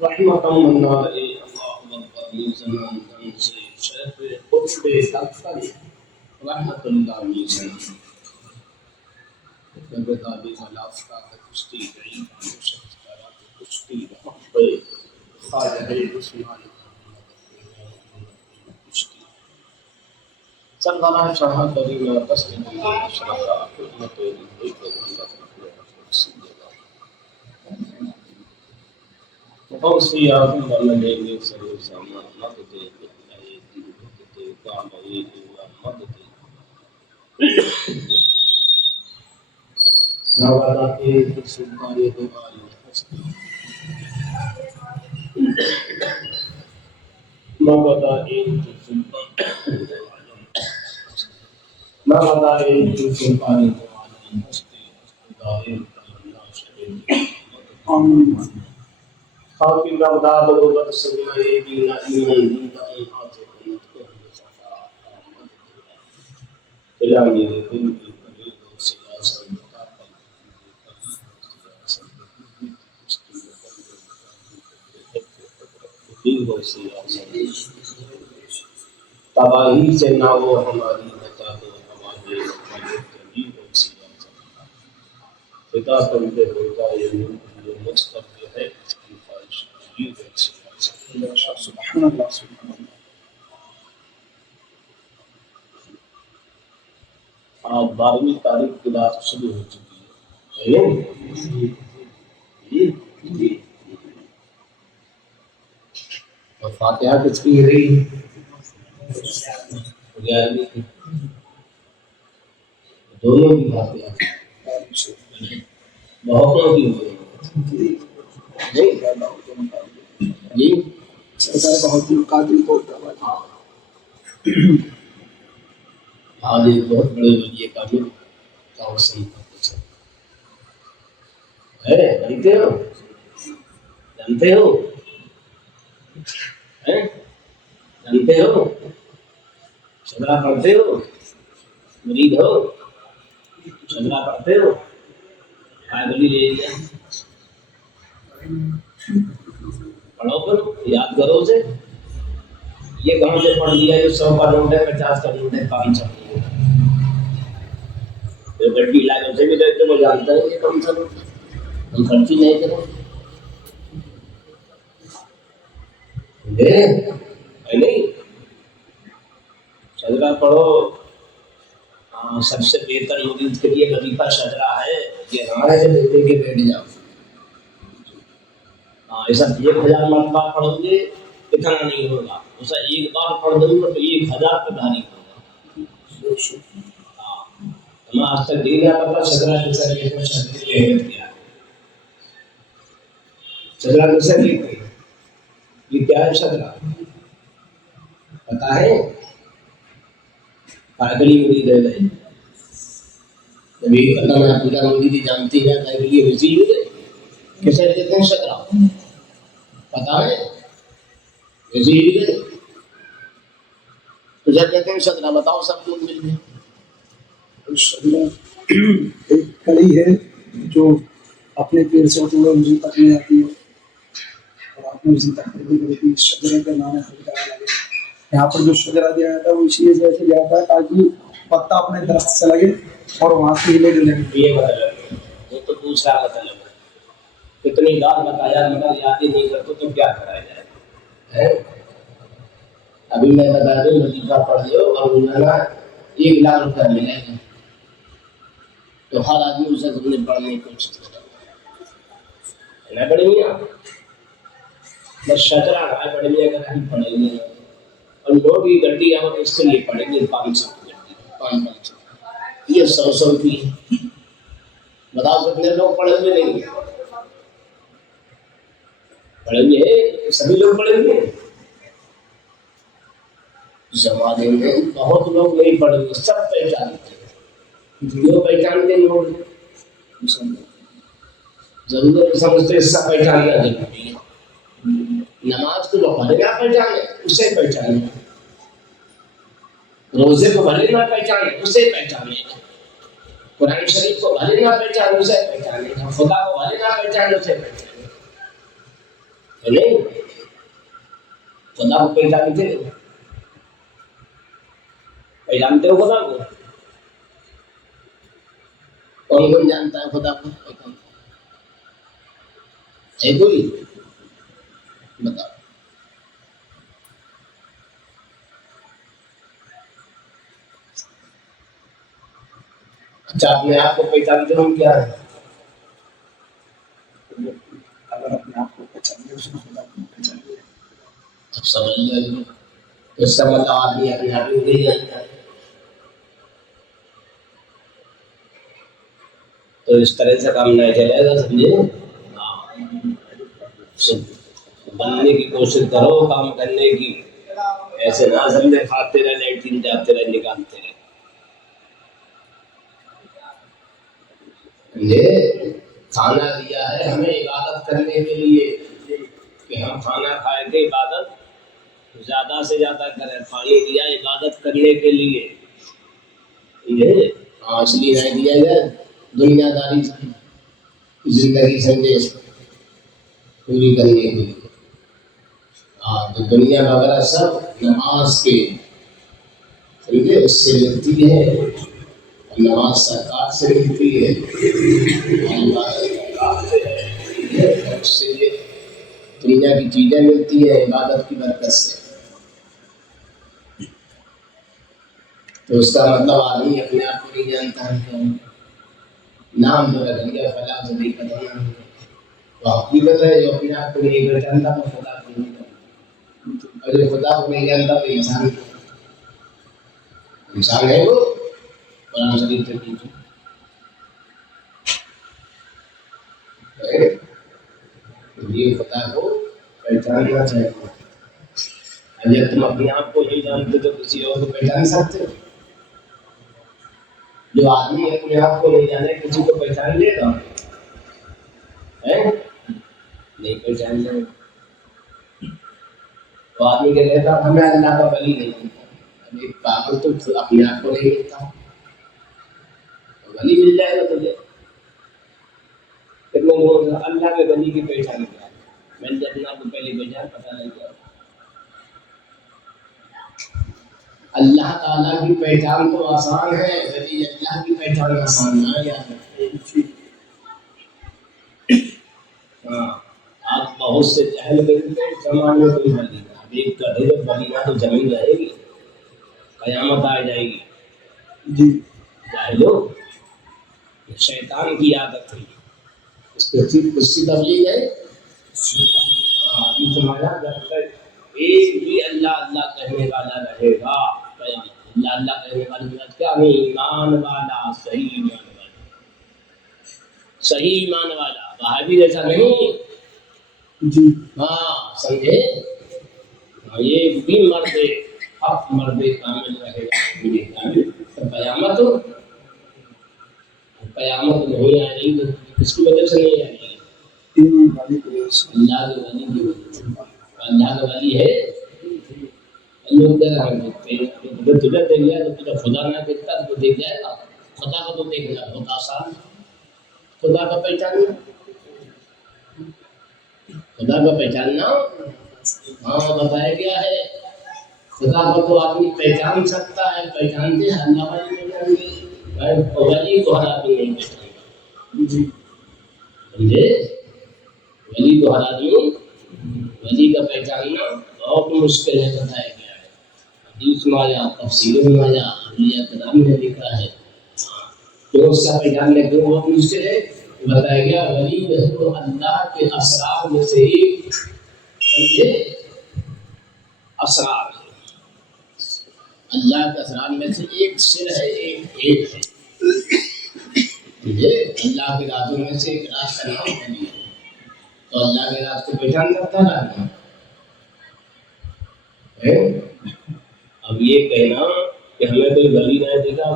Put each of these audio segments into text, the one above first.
رحمة من الله أكبر من زمان تنسي شرف قرب أكثر رحمة الله من زمان بدأ بخلافة كشتي بعيد عن شخصيات كشتي بحب خالد عثمان كشتي سندنا شاه كريم تسلم شرف خدمة البيت وصيات والذين يسروا سما مدد مدد نوادات سلطان دوال نوادات سلطان دوال خاطی بغداد وغد سمعي بنا إيمان دين آتكم كلامي بنتي قريب سياسة تباہی سے نہ وہ ہماری بتا دو ہماری تبدیل ہو سیاست خدا تم پہ ہوتا یہ مستقبل ہے اس کی خواہش سبحان اللہ سبحان اللہ. آج 12ویں تاریخ کلاس شروع ہو چکی ہے اور فاتحہ کس کی رہی دونوں کی فاتحہ بہتوں کی جی بہت قاتل بولتا آج ایک بہت بڑے ولی کامل کا حسن ہے جانتے ہو جانتے ہو جانتے ہو شجرا پڑھتے ہو مرید ہو شجرا پڑھتے ہو ولی لے لیا پڑھو کرو یاد کرو اسے یہ کہاں سے پڑھ لیا یہ 100 کا نوٹ ہے 50 کا نوٹ ہے 500 کا نوٹ ہے گڈی علاقے سے بھی دیکھتے وہ جانتا ہے یہ کون سا نوٹ ہے ہم خرچی نہیں کرو نہیں شجرا پڑھو. سب سے بہتر مرید کے لیے وظیفہ شجرا ہے یہ ہمارے سے دیکھ کے بیٹھ جاؤ. ایسا 1000 مرتبہ پڑھو گے اتنا نہیں ہوگا ایسا ایک بار پڑھ دوں گا تو 1000 پہ دھاری ہوگا. ہمیں آج تک نہیں پتا شجرا کیسا کہتے ہیں شجرے کیا شجرا کیسا کہتے ہیں یہ کیا ہے شجرا پتا ہے پاگلی مرید ہے نہیں ابھی پتہ میں پوجا مرید جانتی ہے پاگلی وزیر ہے کیسے کہتے ہیں شجرا پتا ہے وزیر ہے تجھے کہتے ہیں شجرا بتاؤ سب لوگ مل گئے. شجرا ایک کڑی ہے جو اپنے پیر سے ہوتے ہوئے مجھے تک نہیں آتی ہے اور آپ نے اسی تک کرتی شجرے کا نام ہے. یہاں پر جو شجرا دیا جاتا ہے وہ اسی وجہ سے دیا جاتا ہے تاکہ پتا اپنے درخت سے لگے اور وہاں سے ہلے ڈلے. یہ مطلب وہ تو دوسرا مطلب ہے کتنی بار بتایا مگر یاد ہی نہیں کرتے تو کیا کرایا جائے. ابھی میں بتا دوں وظیفہ پڑھ لو اور روزانہ 1 لاکھ روپیہ ملے گا تو ہر آدمی اسے اپنے پڑھنے کی کوشش کرے نہ پڑھیں گے بس شجرا ہے پڑھیں گے اگر ہم پڑھیں گے اور لوگ کی گڈی ہم اس کے لیے پڑھیں گے 500 کی گڈی 500 یہ 100 کی بتاؤ کتنے لوگ پڑھے ہوئے نہیں. پڑھیں گے سبھی لوگ پڑھیں گے؟ زمانے میں بہت لوگ نہیں پڑھیں گے، سب پہچانتے ہیں، جو پہچانتے لوگ ضرورت سمجھتے سب پہچاننا ضروری ہے۔ نماز کو جو بھلے نہ پہچانے اسے پہچانے، روزے کو بھلے نہ پہچانے اسے پہچانے، قرآن شریف کو بھلے نہ پہچانے اسے پہچانے، خدا کو بھلے نہ پہچانے اسے پہچانے۔ نہیں خدا کو پہچانتے ہو؟ پہچانتے ہو خدا کو؟ کون کون جانتا ہے خدا کو؟ ہے کوئی؟ بتاؤ۔ اچھا اپنے آپ کو پہچانتے ہو کیا ہے؟ اگر اپنے آپ کو پہچانیے اس کو خدا کو پہچانیے۔ اب سمجھ لیں اس کا مطلب آدمی اپنے آپ کو نہیں جانتا ہے، تو اس طرح سے کام نہیں چلے گا، سمجھے؟ بننے کی کوشش کرو، کام کرنے کی، ایسے نہ سمجھے کھاتے رہے لیٹرین جاتے رہے نکالتے رہے۔ یہ کھانا دیا ہے ہمیں عبادت کرنے کے لیے کہ ہم کھانا کھائے کے عبادت زیادہ سے زیادہ کریں، پانی دیا عبادت کرنے کے لیے، یہ اس لیے نہیں دیا گیا دنیا داری زندگی سمجھے پوری کرنے کے لیے۔ تو دنیا وغیرہ سب نماز کے سمجھے اس سے ملتی ہے، نماز سرکار سے ملتی ہے، اس سے دنیا کی چیزیں ملتی ہیں عبادت کی برکت سے۔ تو اس کا مطلب آدمی اپنے آپ کو نہیں جانتا ہے، نام جو رکھ لیا فلاں سے نہیں پتا نام، تو حقیقت ہے جو اپنے آپ کو نہیں پہچانتا تو خدا کو نہیں جانتا، اور جو خدا کو نہیں جانتا تو انسان ہے وہ قرآن شریف سے پوچھو۔ یہ خدا کو پہچاننا چاہیے۔ اگر تم اپنے آپ کو نہیں جانتے تو کسی اور کو پہچان سکتے ہو؟ جو آدمی اپنے آپ کو نہیں جانے کسی کو پہچان لے گا؟ نہیں پہچان لے گا۔ تو آدمی کہ کہتا ہمیں اللہ کا ولی نہیں ملتا، اب ایک پاگل تو اپنے آپ کو نہیں ملتا، ولی مل جائے گا تجھے؟ کتنے لوگ اللہ کے ولی کی پہچان کیا ہے؟ میں نے اپنے آپ کو پہلی پہچان پتہ نہیں کیا۔ اللہ تعالیٰ کی پہچان تو آسان ہے، ولی اللہ کی پہچان آسان نہ ہے۔ ہاں آپ بہت سے جہل ملتے زمانے میں کوئی ولی نہ، اب ایک گدھے میں ولی نہ تو زمین رہے گی، قیامت آ جائے گی۔ جی جاہلو، شیطان کی عادت ہے، اس کی تبلیغ ہے۔ تمہارا جب تک ایک بھی اللہ اللہ کہنے والا رہے گا، اللہ اللہ کہنے والا کیا نہیں، ایمان والا، صحیح ایمان والا، صحیح ایمان والا، وہابی جیسا نہیں۔ جی ہاں سمجھے؟ یہ بھی مرد حق مرد کامل رہے گا، تو قیامت نہیں آ رہی تو کس کی وجہ سے نہیں آ رہی؟ اللہ کے ولی کی وجہ سے۔ اللہ کا ولی ہے، لوگ تجھے دیکھ لیا تو تجھے خدا نہ دیکھتا تو دیکھ جائے گا، خدا کو تو دیکھنا بہت آسان ہے، خدا کا پہچاننا، خدا کا پہچاننا ہاں بتایا گیا ہے۔ خدا کو تو آدمی پہچان سکتا ہے، پہچانتے ہیں، اللہ ولی کو ہر آدمی نہیں پہچانتا۔ جی سمجھے؟ ولی کو ہر آدمی، ولی کا پہچاننا بہت مشکل ہے، بتایا گیا ہے حدیث میں آیا، تفسیر میں آیا، اولیاء کرام نے لکھا ہے۔ تو اس کا پہچاننا کیوں بہت مشکل ہے؟ بتایا گیا ولی تو اللہ کے اسرار میں سے ایک، سمجھے؟ اسرار ہے، اللہ کے اسرار میں سے ایک سر ہے، ایک ہے، سمجھے؟ اللہ کے رازوں میں سے ایک راز کا نام ولی ہے۔ تو اللہ کے راستے پہچان کرتا رہنا ہے. اب یہ کہنا کہ ہمیں کوئی گلی نہ دیکھا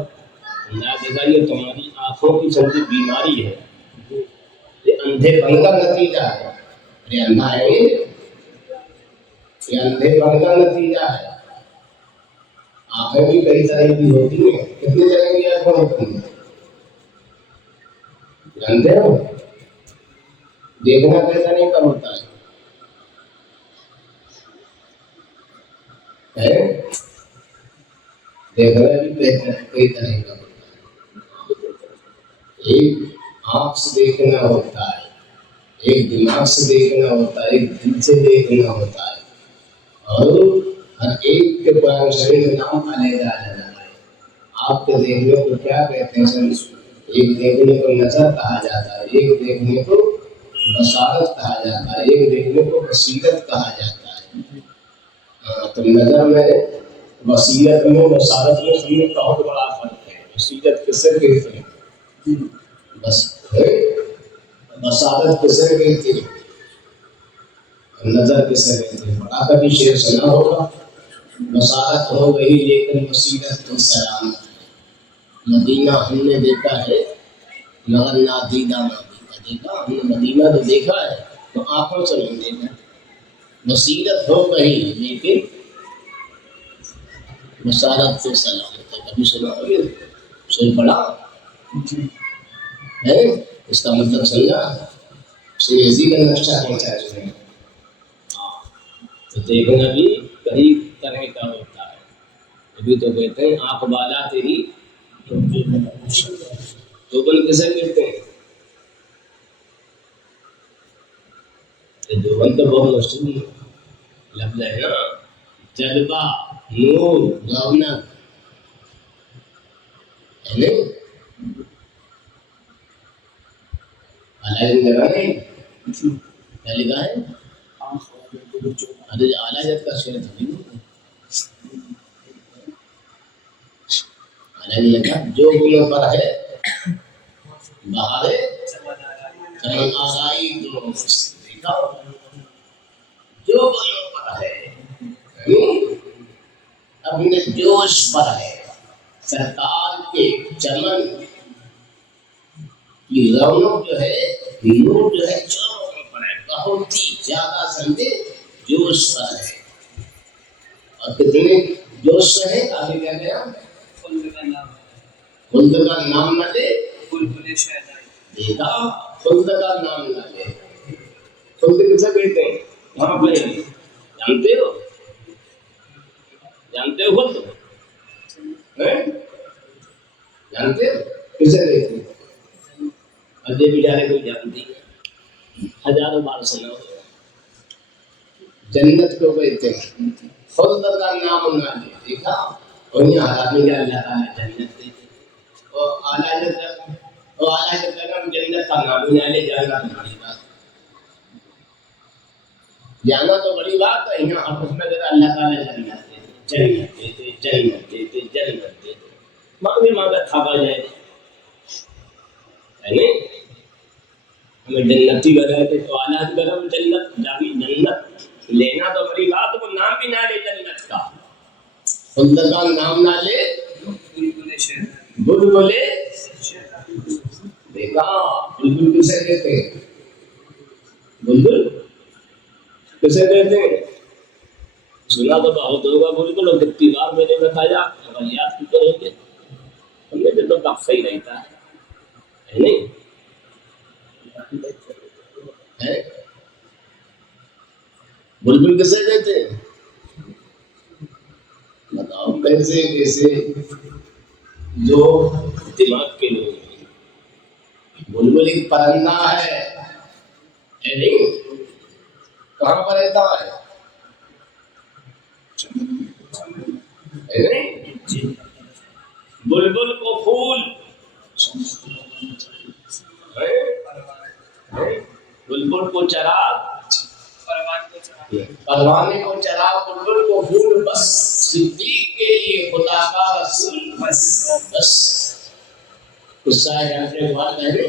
نہ دیکھا، یہ تمہاری آنکھوں کی سمجھی بیماری ہے، یہ اندھے پن کا نتیجہ ہے. یہ اندھا ہے، یہ اندھے پن کا نتیجہ ہے. آنکھیں بھی کئی طرح کی ہوتی ہیں. کتنی طرح کی آنکھیں ہوتی ہیں جانتے ہو؟ دیکھنا کیسا نہیں کر ہوتا ہے، دیکھنا بھی کئی طرح کا ہوتا ہے. ایک آنکھ سے دیکھنا ہوتا ہے، ایک دماغ سے دیکھنا ہوتا ہے، ایک دل سے دیکھنا ہوتا ہے، اور ہر ایک کے قرآن شریف میں نام علیحدہ علیحدہ ہے. آپ کے دیکھنے کو کیا کہتے ہیں سر؟ ایک دیکھنے کو نظر کہا جاتا ہے، ایک دیکھنے کو بصارت کہا جاتا ہے، ایک دیکھنے کو بصیرت کہا جاتا ہے. تو نظر میں، بصیرت میں، بصارت میں سب میں بہت بڑا فرق ہے. بصیرت کسے کہتے ہیں؟ بس بصارت کسے کہتے ہیں؟ نظر کسے کہتے ہیں؟ بڑا کبھی شعر سنا ہوگا، بصارت ہو گئی لیکن بصیرت تو سلام. مدینہ ہم نے دیکھا ہے مگر نادیدہ نادیدہ دیکھا. ہم نے مدینہ تو دیکھا ہے تو آنکھوں سے نہیں دیکھا. بصیرت ہو گئی لیکن بصارت تو سلامت ہے. کبھی سنا ہوگی سن پڑا ہے؟ اس کا مطلب سمجھا؟ سیزی کا نقشہ کھینچا ہے. تو دیکھنا بھی کئی طرح کا ہوتا ہے. ابھی تو کہتے ہیں آنکھ بالا تیری تو بل کسے کہتے ہیں؟ جو بل تو بہت مشہور لفظ ہے نا، جلوہ، نور، رونق ہے نہیں؟ اعلیٰ نہیں کیا لکھا ہے؟ اعلیٰ کا شعر تھا. اعلیٰ لکھا جو گلوں پر ہے بہارے چمن آرائی دوست. دیکھا جو گلوں پر ہے اپنے جوش پر ہے. سرکار کے چمن کی رونق جو ہے، نور جو ہے چاروں پر ہے، بہت ہی زیادہ سمجھے جوش پر ہے. اور کتنے جوش سے ہے؟ آگے کیا گیا؟ خلد کا نام نہ لے بلبل شہنائی. دیکھا خلد کا نام نہ لے. خلد کسے کہتے ہیں؟ وہاں پہ جانتے ہو؟ جانتے ہو خلد؟ جانتے ہو کسے کہتے ہیں؟ ادھے بیچارے کوئی جانتی ہے، ہزاروں بار سنا ہو. جنت کو کہتے ہیں خلد کا نام نہ لے. دیکھا اور یہ حالات میں اللہ تعالیٰ جنت دیتے اور اعلیٰ جنت کا نام نہ لے. جانا تو بڑی بات، جانا تو بڑی بات ہے. یہاں آپس میں اگر اللہ تعالیٰ جنت دیتے، جنت دیتے، جنت دیتے، جنت دیتے، مانگے مانگا تھاپا جائے ہے نہیں؟ ہمیں جنتی بنا کے تو اعلیٰ کرم جنت جاوی جنت لینا تو بڑی بات. وہ نام بھی نہ لے جنت کا، خود کا نام نہ لے بلبل. دیکھا بلبل کسے کہتے ہیں؟ بلبل کسے کہتے ہیں؟ سنا تو بہت ہوگا بلبل، اور کتنی بار میں نے بتایا مگر یاد کی کریں گے ہم نے تو کب صحیح رہتا ہے نہیں ہے؟ بلبل کسے کہتے ہیں؟ بتاؤ کیسے کیسے جو دماغ کے لوگ ہیں. بلبل ایک پرندہ ہے نہیں؟ کہاں پر رہتا ہے نہیں؟ بلبل کو پھول، بلبل کو چراغ، پروانے کو چراغ، بلبل کو پھول. بس صدیق کے لیے خدا کا رسول بس. قصہ ہے کے بعد ہے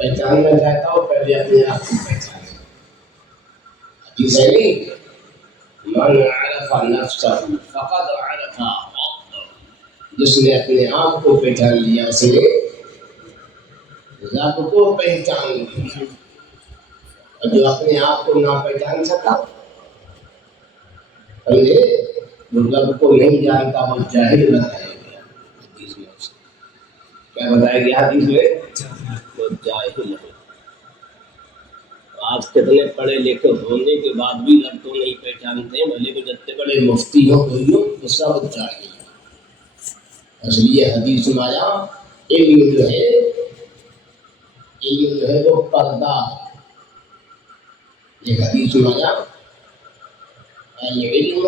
پہچاننا چاہتا ہو پہلے اپنے آپ کو پہچانے. حدیث ہے نہیں من عرف نفسہ فقد عرف ربہ. جس نے اپنے آپ کو پہچان لیا اس نے رب کو پہچان لیا. اور جو اپنے آپ کو نہ پہچان سکا سمجھے وہ رب کو نہیں جانتا وہ جاہل بتایا گیا حدیث میں. کیا بتایا گیا حدیث میں؟ وہ جاہل ہے. آج کتنے پڑھے لکھے ہونے کے بعد بھی رب کو نہیں پہچانتے بھلے کہ جتنے بڑے مفتی ہو کوئی ہو وہ سب جاہل ہے. اس لیے حدیث میں آیا علم جو ہے وہ پردہ ہے. یہ حدیث میں آیا علم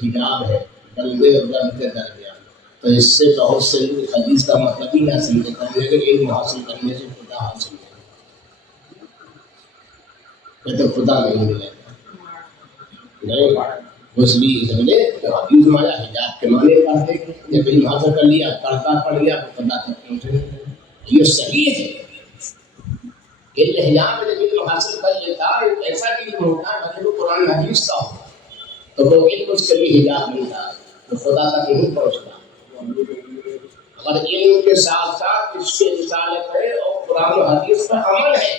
حجاب ہے بندے اور رب کے درمیان. تو اس سے بہت سے لوگ حدیث کا مطلب ہی نہ سمجھتے ہیں لیکن علم حاصل کرنے سے خدا حاصل ہے. میں تو خدا نہیں ملے نہیں اس لیے سمجھے حدیث میں آیا حجاب کے معنی پڑھتے جب علم حاصل کر لیا پڑھتا پڑھ گیا تو خدا تک پہنچے. یہ صحیح ہے. حجاب جب علم حاصل کر لیتا ایسا علم ہوتا ہے وہ قرآن حدیث کا ہو تو وہ علم اس کے لیے حجاب ملتا ہے تو خدا تک نہیں پہنچتا. اگر علم کے ساتھ ساتھ اس کے رسالت ہے اور قرآن و حدیث کا عمل ہے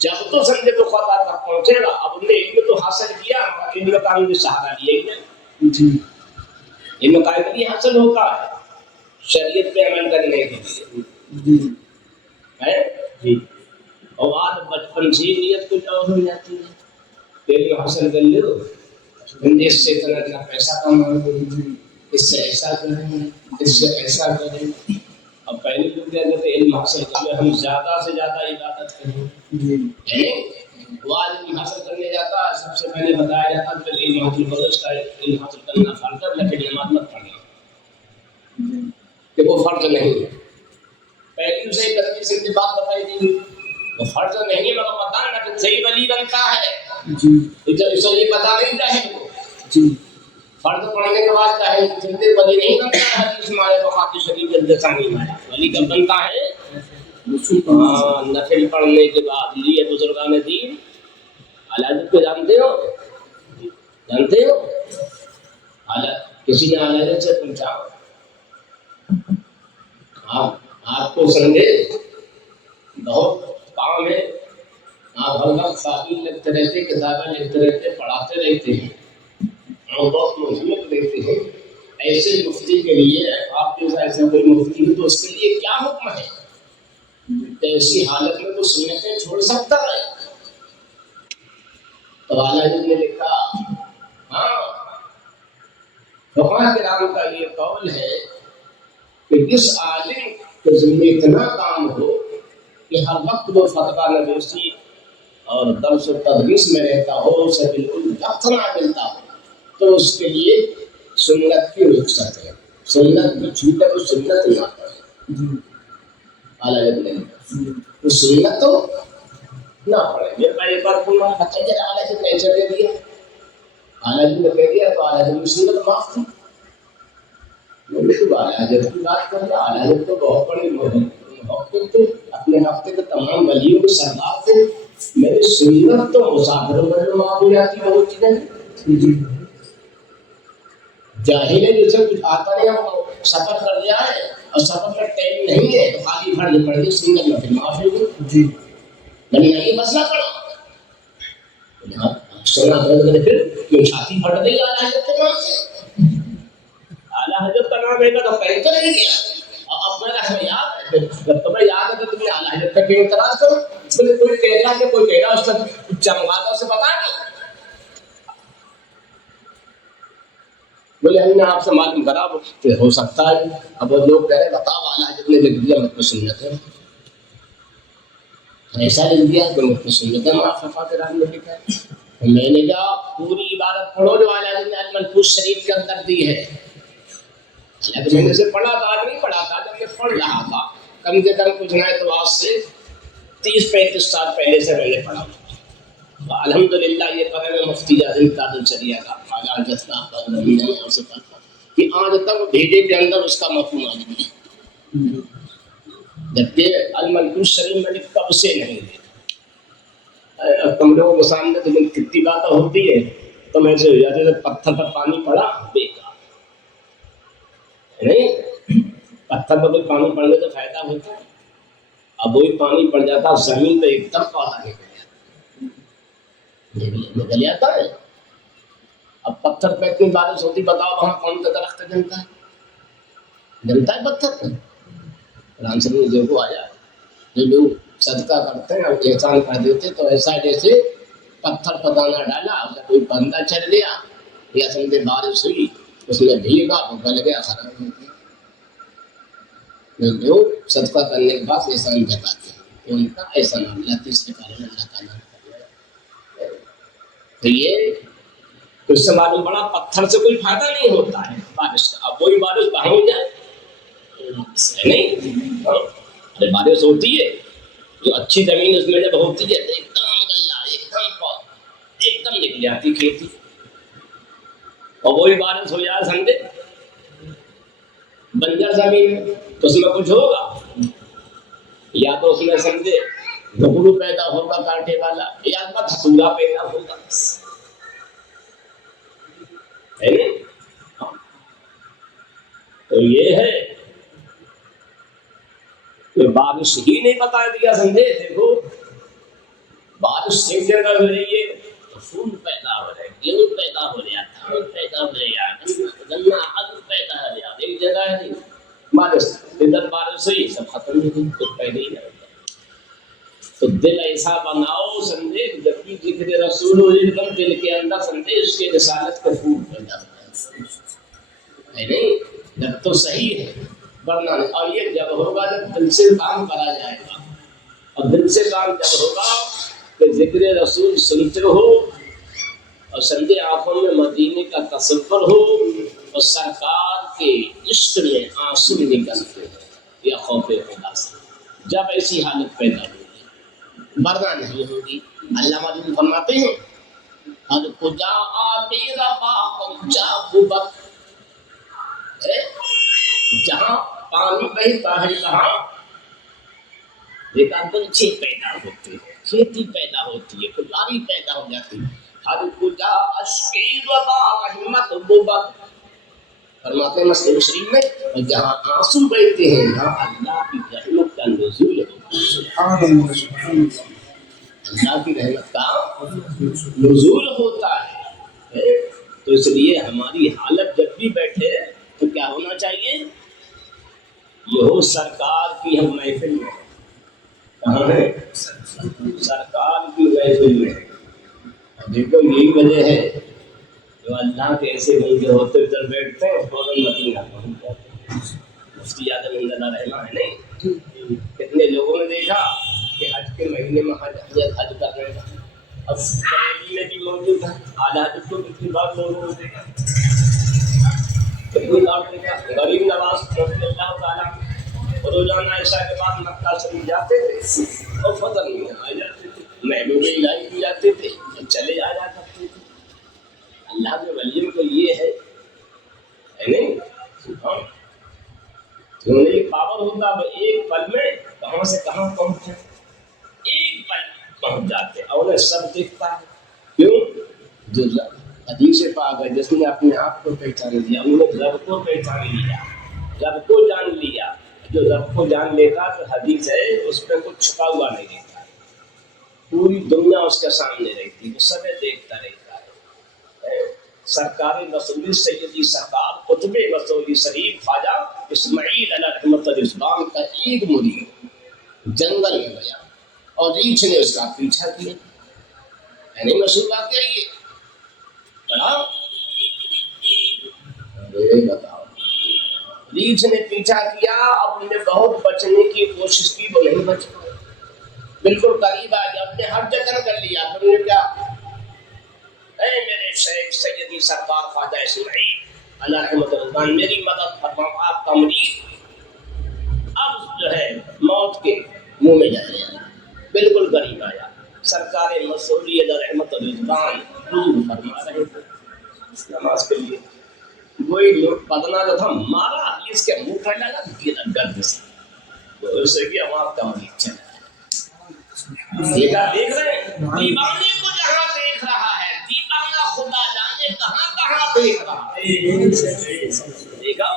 جب تو سمجھے تو خدا تک پہنچے گا. اب نے علم تو حاصل کیا علم کا بھی سہارا لیا جی علم کا بھی حاصل ہوتا ہے شریعت پہ عمل کرنے کے لیے جی ہے جی. اور آج بچپن سے نیت کچھ اور ہو جاتی ہے علم حاصل کر لو اس سے اتنا پیسہ کماؤ اس سے ایسا کریں اس سے ایسا کریں. اب پہلے لوگ کیا کہتے ہیں علم حاصل کرنے ہم زیادہ سے زیادہ عبادت کریں. وہ آج علم حاصل کرنے جاتا ہے سب سے پہلے بتایا جاتا ہے کہ علم حاصل کرو اس کا علم حاصل کرنا فرض ہے لیکن نماز مت پڑھنا کہ وہ فرض نہیں ہے. پہلی اسے کتنی سیدھی بات بتائی تھی وہ فرض نہیں ہے مگر پتا نہ کہ صحیح ولی بنتا ہے جی جب اسے یہ پتا نہیں چاہے جی فرض پڑھنے کے بعد چاہے جلدی ولی نہیں بنتا ہے. حدیث میں آیا بخاری شریف کے اندر ثانی میں ولی کب بنتا ہے نفل پڑھنے کے بعد. لیے بزرگان دین علاجت کو جانتے ہو کسی نے علاجت سے پوچھا آپ کو سمجھے بہت کام ہے آپ ہر وقت قابل لگتے رہتے کتابیں لکھتے رہتے پڑھاتے رہتے ہیں اور بہت مصیبت رہتے ہیں. ایسے مفتی کے لیے آپ کے ایسا کوئی مفتی ہے تو اس کے لیے کیا حکم ہے؟ ایسی حالت میں تو سنتیں چھوڑ سکتا ہے. تو اعلیٰ حضرت نے لکھا فقہاء کرام کا یہ قول ہے کہ جس عالم کے ذمہ اتنا کام ہو کہ ہر وقت وہ فتویٰ نویسی اور درس و تدریس میں رہتا ہو اسے بالکل وقت نہ ملتا ہو تو اس کے لیے سنت کی رخصت ہے. سنت جو چھوٹے وہ سنت نہ پڑے. اعلیٰ حضرت نے وہ سنت تو نہ پڑے. میرے پاس ایک بار پورا بچہ جب اعلیٰ حضرت نے ایسا دے دیا اعلیٰ حضرت نے کہہ دیا تو اعلیٰ حضرت نے سنت معاف تھی. میں تو اعلیٰ حضرت کی بات کر رہا. اعلیٰ حضرت تو بہت بڑے محقق تھے اپنے ہفتے کے تمام ولیوں کے سردار تھے. میری سنت تو مسافروں میں جو معاف ہو جاتی ہے وہ چیزیں جاہل ہے جسے کچھ آتا نہیں ہم سفر کر لیا ہے اور سفر کا ٹائم نہیں ہے تو خالی فرض پڑھ کے سنت میں پھر معاف ہو جی بنی نہیں مسئلہ پڑا سنا پھر کیوں چھاتی پھٹ گئی اعلیٰ حضرت کے نام سے. اعلیٰ حضرت کا نام ہے تو پہلے تو نہیں کیا اب میرا ہمیں یاد ہے جب تمہیں یاد ہے تو تمہیں اعلیٰ حضرت کا کیوں اعتراض کرو. کوئی کہہ رہا کہ کوئی کہہ رہا اس کا چمگاتا سے بتا دو بولے ہم نے آپ سے معلوم کرا کہ ہو سکتا ہے. اب وہ لوگ کہہ رہے بتاؤ اعلیٰ حضرت نے لکھ دیا مت سنت ہے ایسا لکھ دیا کہ مت سنت ہے. فقہ کرام نے لکھا میں نے کہا پوری عبادت پڑھو جو اعلیٰ حضرت نے المنفوس شریف کے اندر دی ہے. حالانکہ میں نے سے پڑھا تھا آج نہیں پڑھا تھا جب میں پڑھ رہا تھا کم سے کم کچھ نہ تو آج سے 30-35 سال پہلے سے میں نے پڑھا. الحمدللہ یہ پڑھے میں مفتی اعظم قادر شریعہ کا اعلیٰ حضرت کا سے پڑھا کہ آج تک بھیجے کے اندر اس کا مفہوم آ گیا. جبکہ الملک الشریف میں نے کب سے نہیں دیکھا. تم لوگوں کے سامنے تو کتنی باتیں ہوتی ہے، تم ایسے ہو جاتے تھے پتھر پر پانی پڑا بیکار نہیں. پتھر پر کوئی پانی پڑنے سے فائدہ ہوتا ہے؟ اب وہی پانی پڑ جاتا زمین پہ ایک دم پودا نکل جاتا ہے. اب پتھر پہ اتنی بارش ہوتی، بتاؤ وہاں کون سا درخت جمتا ہے؟ جمتا ہے پتھر پہ؟ قرآن شریف میں دیکھو آیا جو لوگ صدقہ کرتے ہیں اور احسان کر دیتے تو ایسا جیسے پتھر پر دانا ڈالا، اسے کوئی بندہ چل گیا یا سمجھے بارش ہوئی اس میں بھیگا وہ گل گیا خراب ہو گیا. لوگ صدقہ کرنے کے بعد احسان جتاتے ہیں، ان کا احسان اللہ تیسرے بارے میں اللہ تعالیٰ نے. تو یہ اس سے معلوم پڑا پتھر سے کوئی فائدہ نہیں ہوتا ہے بارش کا. اب وہی بارش باہر ہو جائے نہیں، ارے بارش ہوتی ہے جو اچھی زمین اس میں جب ہوتی ہے تو ایک دم غلہ ایک دم نکل جاتی کھیتی. اور وہی بارش ہو جائے سمجھے بنجر زمین تو اس میں کچھ ہوگا یا تو اس میں سمجھے گھبرو پیدا ہوگا کانٹے والا یا دھتورا پیدا ہوگا ہے نا. تو یہ ہے کہ بارش ہی نہیں بتا دیا سمجھے. دیکھو بارش ایک جگہ ہو رہی ہے تو پھول پیدا ہو رہے، گیہوں پیدا ہو رہا، دھان پیدا ہو رہا، گنا آلو پیدا ہو رہا. ایک جگہ ہے نہیں بارش، ادھر بارش ہوئی سب ختم ہو گئی تو پہلے ہی نہیں. تو دل ایسا بناؤ سمجھے جب بھی ذکر رسول ہو ایک دم دل کے اندر سمجھے اس کے رسالت کا پھول پیدا ہوتا ہے نہیں. جب تو صحیح ہے ورنہ نہیں. اور یہ جب ہوگا جب دل سے کام کرا جائے گا. اور دل سے کام جب ہوگا کہ ذکر رسول سنتے ہو اور سمجھے آنکھوں میں مدینے کا تصور ہو اور سرکار کے عشق میں آنسو نکلتے ہیں یا خوف خدا سے، جب ایسی حالت پیدا ہوگی ورنہ نہیں ہوگی. علامہ جن فرماتے ہیں ہر کجا میرا باپ جا جہاں پانی بہتا ہے کہاں دیکھا بچے پیدا ہوتے ہیں، کھیتی پیدا ہوتی ہے، کھلاری پیدا ہو جاتی ہے. ہر کجا اشکیر وبا رحمت بوبت فرماتے ہیں مسلم شریف میں جہاں آنسو بہتے ہیں جہاں اللہ کی رحمت کا نزول ہوتا ہے، اللہ کی رحمت کا نزول ہوتا ہے. تو اس لیے ہماری حالت جب بھی بیٹھے تو کیا ہونا چاہیے؟ یہ ہو سرکار کی ہم محفل میں. کہاں ہے؟ سرکار کی محفل میں. دیکھو یہی وجہ ہے جو اللہ کے ایسے بندے ہوتے ادھر بیٹھتے ہیں فوراً مدینہ پہنچ جاتے ہیں. مفتی اعظم اللہ رحمہ ہے نہیں، کتنے لوگوں نے دیکھا کہ حج کے مہینے میں حج کر رہے ہیں. اب بریلی میں بھی موجود ہے اعلیٰ حضرت کو کتنی بار لوگوں نے دیکھا، کتنی بار دیکھا. غریب نواز رضی اللہ تعالیٰ روزانہ عشاء کے بعد مکہ شریف جاتے تھے اور فجر میں آ جاتے تھے، محبوب الہی بھی جاتے تھے چلے آیا کرتے تھے. اللہ کے ولیوں کو یہ ہے نہیں انہوں نے یہ پاور ہوتا اب ایک پل میں کہاں سے کہاں پہنچے، ایک پل پہنچ جاتے اور انہیں سب دیکھتا ہے. کیوں؟ جو حدیث پاک ہے جس نے اپنے آپ کو پہچان لیا، انہوں نے رب کو پہچان لیا، رب کو جان لیا. جو رب کو جان لیتا تو حدیث ہے اس پہ کچھ چھپا ہوا نہیں رہتا، پوری دنیا اس کے سامنے رہتی، وہ سب دیکھتا رہتا ہے. سرکار رسولی سیدی سرکار قطب رسولی شریف خواجہ اسماعیل علیہ رحمت الاسلام کا ایک مرید جنگل میں گیا اور ریچھ نے اس کا پیچھا کیا. یعنی مشہور بات ہے یہ پڑھا بتاؤ. ریچھ نے پیچھا کیا، اب انہیں بہت بچنے کی کوشش کی، وہ نہیں بچ پائے. بالکل قریب آ گیا، اپنے ہر جگہ کر لیا. تو نے کیا اے میرے شیخ سیدی سرکار خواجہ اسماعیل علیہ رحمت اللہ میری مدد فرماؤ، آپ کا مرید اب جو ہے موت کے منہ میں جا رہا. بالکل قریب آیا، سرکار مسعودی علیہ رحمت اللہ وضو فرما رہے تھے نماز کے لیے. وہی لوگ بدنا جو تھا مارا اس کے منہ پہ لگا گرد سے. جیسے کہ ہم آپ کا مریض چلا دیکھ رہے ہیں دیوانے کو جہاں دیکھ رہا ہے دیوانہ خدا جانے کہاں کہاں دیکھ رہا ہے دیکھا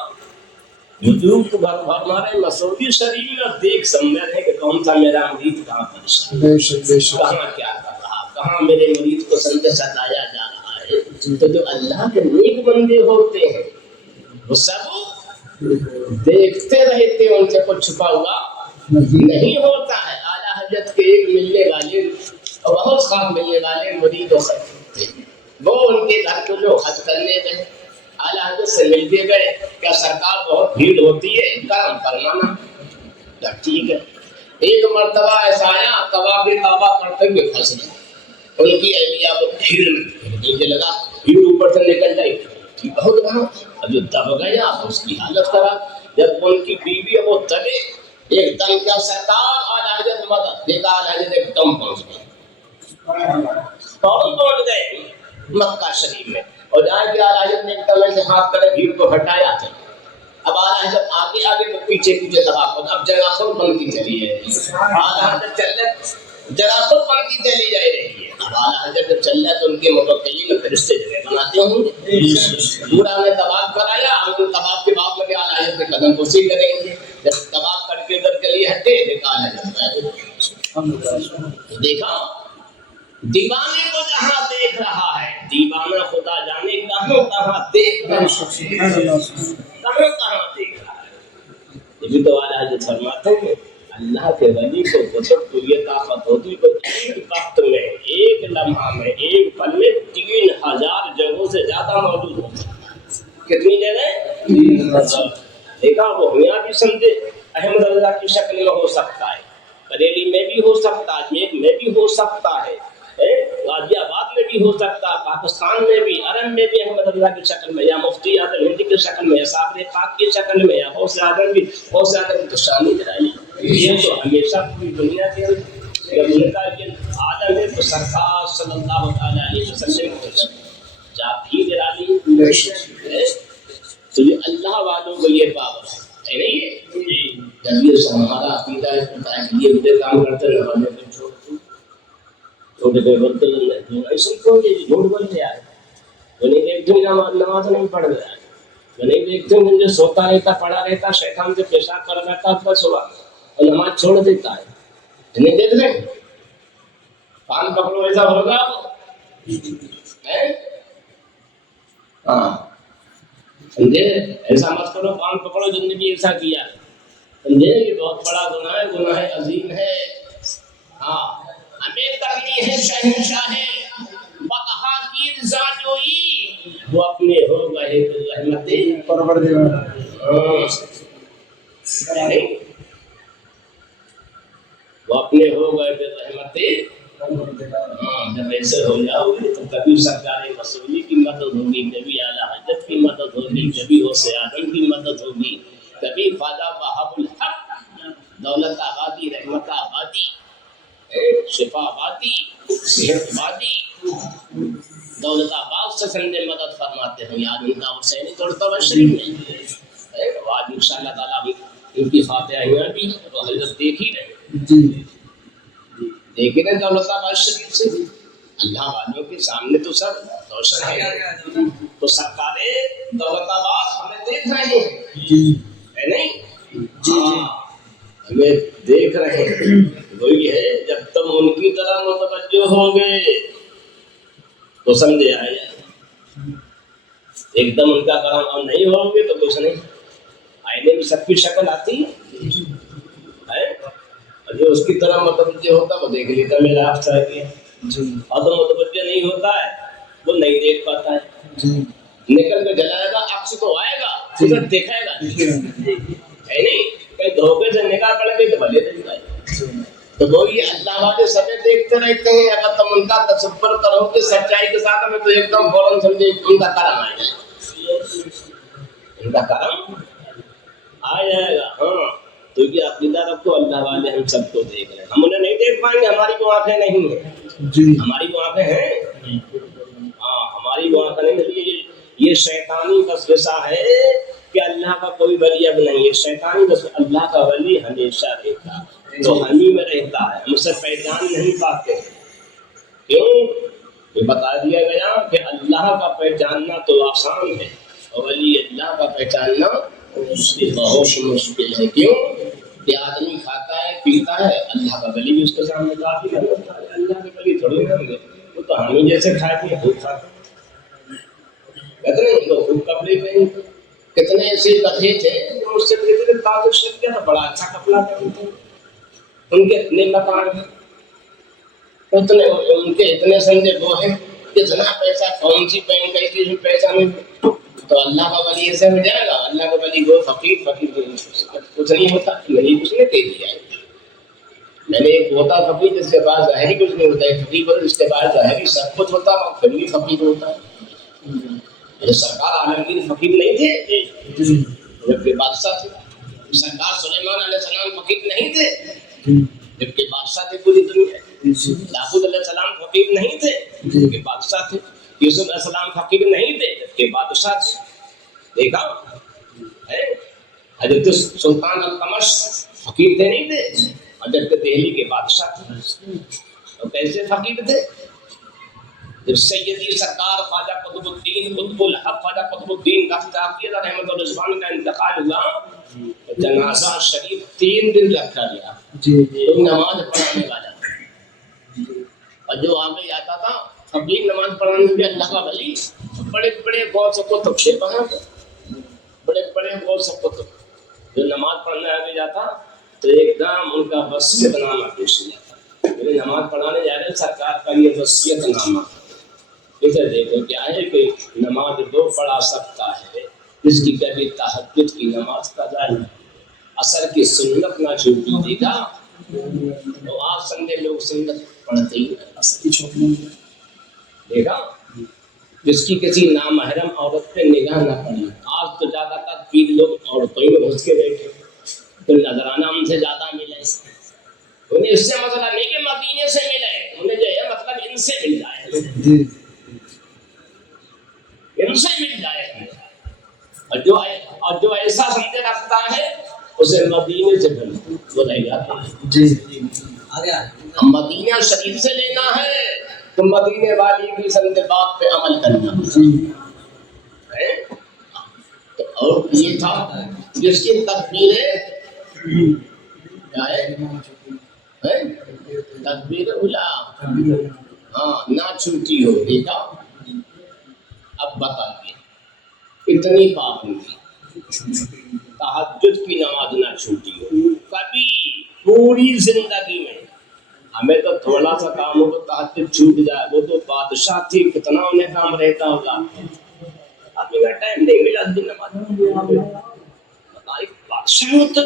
وجود ہمارے مسعودی شریف میں دیکھ سمجھ رہے کہ کون سا میرا مریض کہاں پریشان کہاں کیا کر رہا کہاں میرے مریض کو سمجھ ستایا جا رہا ہے تو جو اللہ کے نیک بندے ہوتے ہیں وہ سب دیکھتے رہتے ان سے کچھ چھپا ہوا نہیں ہوتا ہے اعلیٰ حضرت کے ایک ملنے والے اور بہت خاص ملنے والے مرید و خط وہ ان کے گھر کو جو خط کرنے گئے اعلیٰ حضرت سے مل کے گئے کیا سرکار بہت بھیڑ ہوتی ہے کرم فرمانا ٹھیک ہے ایک مرتبہ ایسا آیا طواف توبہ کرتے ہوئے پھنس گئے ان کی اہلیہ کو بھیڑ میں مجھے لگا بھیڑ اوپر سے نکل جائے بہت بڑا اب جو دب گیا اس کی حالت خراب جب ان کی بیوی وہ دبے ایک دم کیا سرکار اعلیٰ حضرت مدد دیکھا اعلیٰ حضرت ایک دم پہنچ گئے فوراً پہنچ گئے مکہ شریف میں اور جہاں کہ اعلیٰ حضرت نے ایک دم سے ہاتھ کرے بھیڑ کو ہٹایا تھا اب اعلیٰ حضرت آگے آگے تو پیچھے پیچھے دبا اب جگہ خود بنتی چلی ہے اعلیٰ حضرت چل رہے جگہ خود بنتی چلی جا رہی ہے اب اعلیٰ حضرت جب چل رہا تو ان کے متوکلین فرشتے جگہ بناتے ہوں گے پورا نے طواف کرایا ہم طواف کے بعد لگے اعلیٰ حضرت کے قدم کشی کریں گے جب طواف کر کے ادھر کے لیے ہٹے دیکھا دیکھا دیوانے کو جہاں دیکھ رہا ہے دیوانہ خدا جانے کہاں کہاں دیکھ رہا ہے کہاں کہاں دیکھ رہا ہے یہ تو اعلیٰ حضرت فرماتے ہیں اللہ کے ولی کو قدرت کو یہ طاقت ہوتی ہے ایک وقت میں ایک لمحہ میں ایک پل میں 3000 جگہوں سے زیادہ موجود ہوتا ہے کتنی جگہ دیکھا وہ میاں بھی سمجھے احمد اللہ کی شکل میں ہو سکتا ہے بریلی میں بھی ہو سکتا ہے جیب میں بھی ہو سکتا ہے غازی آباد میں بھی ہو سکتا ہے پاکستان میں بھی عرب میں بھی احمد اللہ کی شکل میں یا مفتی اعظم ہندی کی شکل میں یا صابر پاک کی شکل میں یا غوث اعظم بھی غوث اعظم کی تو شان ہی دلائی یہ تو ہمیشہ پوری دنیا کے جب ان کا یہ عالم ہے تو سرکار صلی اللہ علیہ وسلم کو جا بھی دلالی تو یہ اللہ والوں کو یہ پاور ہے نہیں ہے جب یہ ہمارا عقیدہ ہے یہ مجھے کام کرتے رہے ہمارے چھوٹے چھوٹے برتن ایسے کیوں کہ جھوٹ بولتے آئے وہ نہیں دیکھتے نماز نہیں پڑھ رہا ہے وہ نہیں دیکھتے مجھے سوتا رہتا پڑا رہتا شیطان سے پیشاب کر رہتا بس ہوا اور نماز چھوڑ دیتا ہے نہیں دیکھ رہے کان پکڑو ایسا ہوگا ہاں سمجھے ایسا مت کرو کان پکڑو جن نے بھی ایسا کیا سمجھے یہ بہت بڑا گناہ ہے عظیم ہے ہاں ہمیں کرنی ہے شہنشاہ بقا کی رضا جوئی وہ اپنے ہو گئے رحمت پروردگار وہ اپنے ہو گئے رحمت جب ایسے ہو جاؤ گے تو کبھی سرکار مسعودی کی مدد ہوگی کبھی اعلیٰ حضرت کی مدد ہوگی کبھی غوث اعظم کی مدد ہوگی کبھی خواجہ وہاب الحق دولت آبادی رحمت آبادی شفا آبادی صحت آبادی دولت آباد سے سندے مدد فرماتے ہیں یاد ان کا حسینی طور شریف میں آج ان شاء اللہ تعالیٰ ان کی فاتحہ بھی تو حضرت دیکھ ہی رہے دیکھ رہے دولت آباد شریف سے اللہ والوں کے سامنے تو سب روشن ہے تو سرکار دولت آباد ہمیں دیکھ رہے ہیں نہیں ہمیں دیکھ رہے ہیں وہی ہے جب تم ان کی طرح متوجہ ہوں گے تو سمجھے آئے ایک دم ان کا کرم ہم نہیں ہوں گے تو کچھ نہیں آئینے میں سب کی شکل آتی ہے اور جو اس کی طرح متوجہ ہوتا وہ دیکھ لیتا میرا آپ چاہیے اور تو متوجہ نہیں ہوتا ہے وہ نہیں دیکھ پاتا ہے نکل کے جلائے گا عکس تو آئے گا پھر دیکھائے گا ہے نہیں کہیں دھوکے سے نکاح پڑ گئی تو بھلے دیکھ جائے تو وہ یہ اللہ والے سبھی دیکھتے رہتے ہیں اگر تم ان کا تصور کرو کہ سچائی کے ساتھ ہمیں تو ایک دم فوراً سمجھے ان کا کرم آ جائے ان کا کرم آ جائے گا ہاں تو یہ عقیدہ رکھو اللہ والے ہم سب کو دیکھ رہے ہیں ہم انہیں نہیں دیکھ پائیں گے ہماری کو آنکھیں نہیں ہیں ہماری کو آنکھیں ہیں ہاں ہماری کو آنکھیں نہیں یہ شیطانی وسوسہ ہے کہ اللہ کا کوئی ولی اب نہیں ہے، شیطانی بس اللہ کا ولی ہمیشہ رہتا ہے، تو ہم ہی میں رہتا ہے، ہم اسے پہچان نہیں پاتے۔ کیوں؟ یہ بتا دیا گیا کہ اللہ کا پہچاننا تو آسان ہے اور ولی اللہ کا پہچاننا بہت مشکل ہے۔ کیوں؟ کہ آدمی کھاتا ہے پیتا ہے، اللہ کا ولی بھی اس کے سامنے کافی ہے، اللہ کے ولی تھوڑی نہ ہوں گے، وہ تو ہم ہی جیسے کھاتے ہیں خود کھاتے ہیں۔ کتنے لوگ خود کپڑے پہنتے، کتنے ایسے کتھے تھے جو اس سے کہتے تھے تاج شریف کیا تھا، بڑا اچھا کپڑا پہنتے، ان کے اتنے مکان ہیں، اتنے ان کے اتنے سمجھے وہ ہیں، کتنا پیسہ، کون سی بینک کئی چیز میں پیسہ نہیں، تو اللہ کا ولی ایسے ہو جائے گا؟ اللہ کا ولی وہ فقیر کچھ نہیں ہوتا، نہیں کچھ نے دے دیا ہے۔ میں نے ایک ہوتا فقیر جس کے پاس ظاہری کچھ نہیں ہوتا ہے، فقیر پر جس کے پاس ظاہری سب کچھ ہوتا ہے پھر بھی فقیر ہوتا ہے۔ سرکار عالمگیر فقیر نہیں تھے جبکہ بادشاہ تھے، سرکار سلیمان علیہ السلام فقیر نہیں تھے جبکہ بادشاہ تھے پوری دنیا، داؤد علیہ السلام فقیر نہیں تھے جبکہ بادشاہ تھے، یوسف علیہ السلام فقیر نہیں تھے جبکہ بادشاہ تھے۔ دیکھا حضرت سلطان القمش فقیر تھے نہیں تھے اور جبکہ دہلی کے بادشاہ تھے، تو کیسے فقیر تھے؟ جب سیدی سرکار خواجہ قطب الدین قطب الحق خواجہ قطب الدین دستگیر رحمۃ اللہ رضوان کا انتقال ہوا، جنازہ شریف 3 دن رکھا گیا، نماز پڑھانے والا، اور جو آگے آتا تھا فقیر نماز پڑھانے میں اللہ کا ولی، بڑے بڑے غوث و کتب شیخ وہاں پہ، بڑے بڑے غوث و کتب، جو نماز پڑھنے آگے جاتا تو ایک دم ان کا وصیت نامہ پیش ہو جاتا، میرے نماز پڑھانے جا رہے سرکار کا یہ وصیت نامہ، ادھر دیکھو کیا ہے کہ نماز دو پڑھا سکتا ہے جس کی کبھی تہجد کی نماز قضا ہے، عصر کی سنت نہ چھوٹی، دیکھا تو آج سنڈے لوگ سنت پڑھتے ہی عصر کی چھوٹی، دیکھا جس کی کسی نامحرم عورت پہ نگاہ نہ پڑی۔ آج تو زیادہ تر پیر لوگ عورتوں میں گھس کے بیٹھے، تو نظرانہ ان سے زیادہ ملے، انہیں اس سے مسئلہ نہیں کہ مدینے سے ملے، انہیں جو ہے مطلب ان سے مل جائے، ان سے مل جائے، اور جو ایسا سمجھے رکھتا ہے اسے مدینے سے وہ رہ جاتا ہے۔ مدینہ شریف سے لینا ہے تو مدینے والی کی سند بات پہ عمل کرنا ہے۔ تو اور یہ تھا جس کی تکبیریں کیا ہے، تکبیر اولا ہاں نہ چھوٹی ہو، دیکھا۔ اب بتائیے اتنی پابندی، تہجد کی نماز نہ چھوٹی ہو کبھی پوری زندگی میں، ہمیں تو تھوڑا سا کام ہو تو تہجد چھوٹ جائے، وہ تو بادشاہ تھی کتنا انہیں کام رہتا ہوگا، ابھی کا ٹائم نہیں ملا نماز، بتائیے بادشاہ ہوتا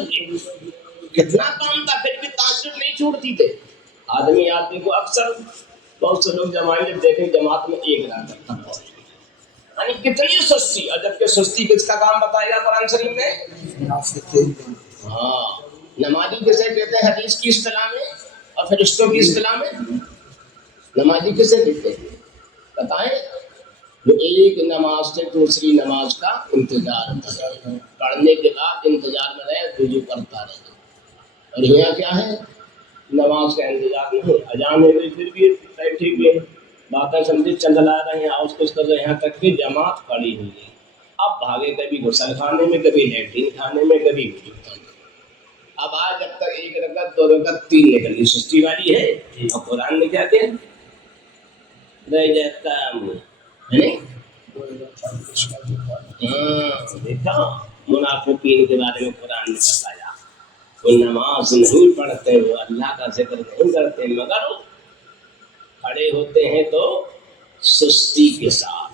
کتنا کام تھا پھر بھی تہجد نہیں چھوڑتی تھے۔ آدمی کو اکثر بہت سے لوگ جماعت دیکھیں جماعت میں ایک رات تک، یعنی کتنی سستی، اور جبکہ سستی کس کا کام بتایا گیا قرآن شریف میں؟ ہاں نمازی کسے کہتے ہیں حدیث کی اصطلاح میں اور فرشتوں کی اصطلاح میں؟ نمازی کسے کہتے ہیں بتائیں؟ جو ایک نماز سے دوسری نماز کا انتظار کرے، پڑھنے کے بعد انتظار میں رہے، رجوع کرتا رہے، اور یہاں کیا ہے نماز کا انتظار نہیں، اذان ہو گئی پھر بھی بیٹھے ہوئے باتیں سمجھے چندلا رہے ہیں، آؤس کچھ کر رہے ہیں، یہاں تک کہ جماعت پڑی ہوئی ہے، اب بھاگے کبھی غسل خانے میں، کبھی لیٹرین خانے میں، کبھی وضو خانے میں، اب آج جب تک 1 رکعت 2 رکعت 3 نکلی سستی والی ہے، اور قرآن میں کیا کہ رہ جاتا ہے دیکھا منافقین کے بارے میں قرآن نے بتایا، وہ نماز نہیں پڑھتے، وہ اللہ کا ذکر نہیں کرتے، مگر کھڑے ہوتے ہیں تو سستی کے ساتھ،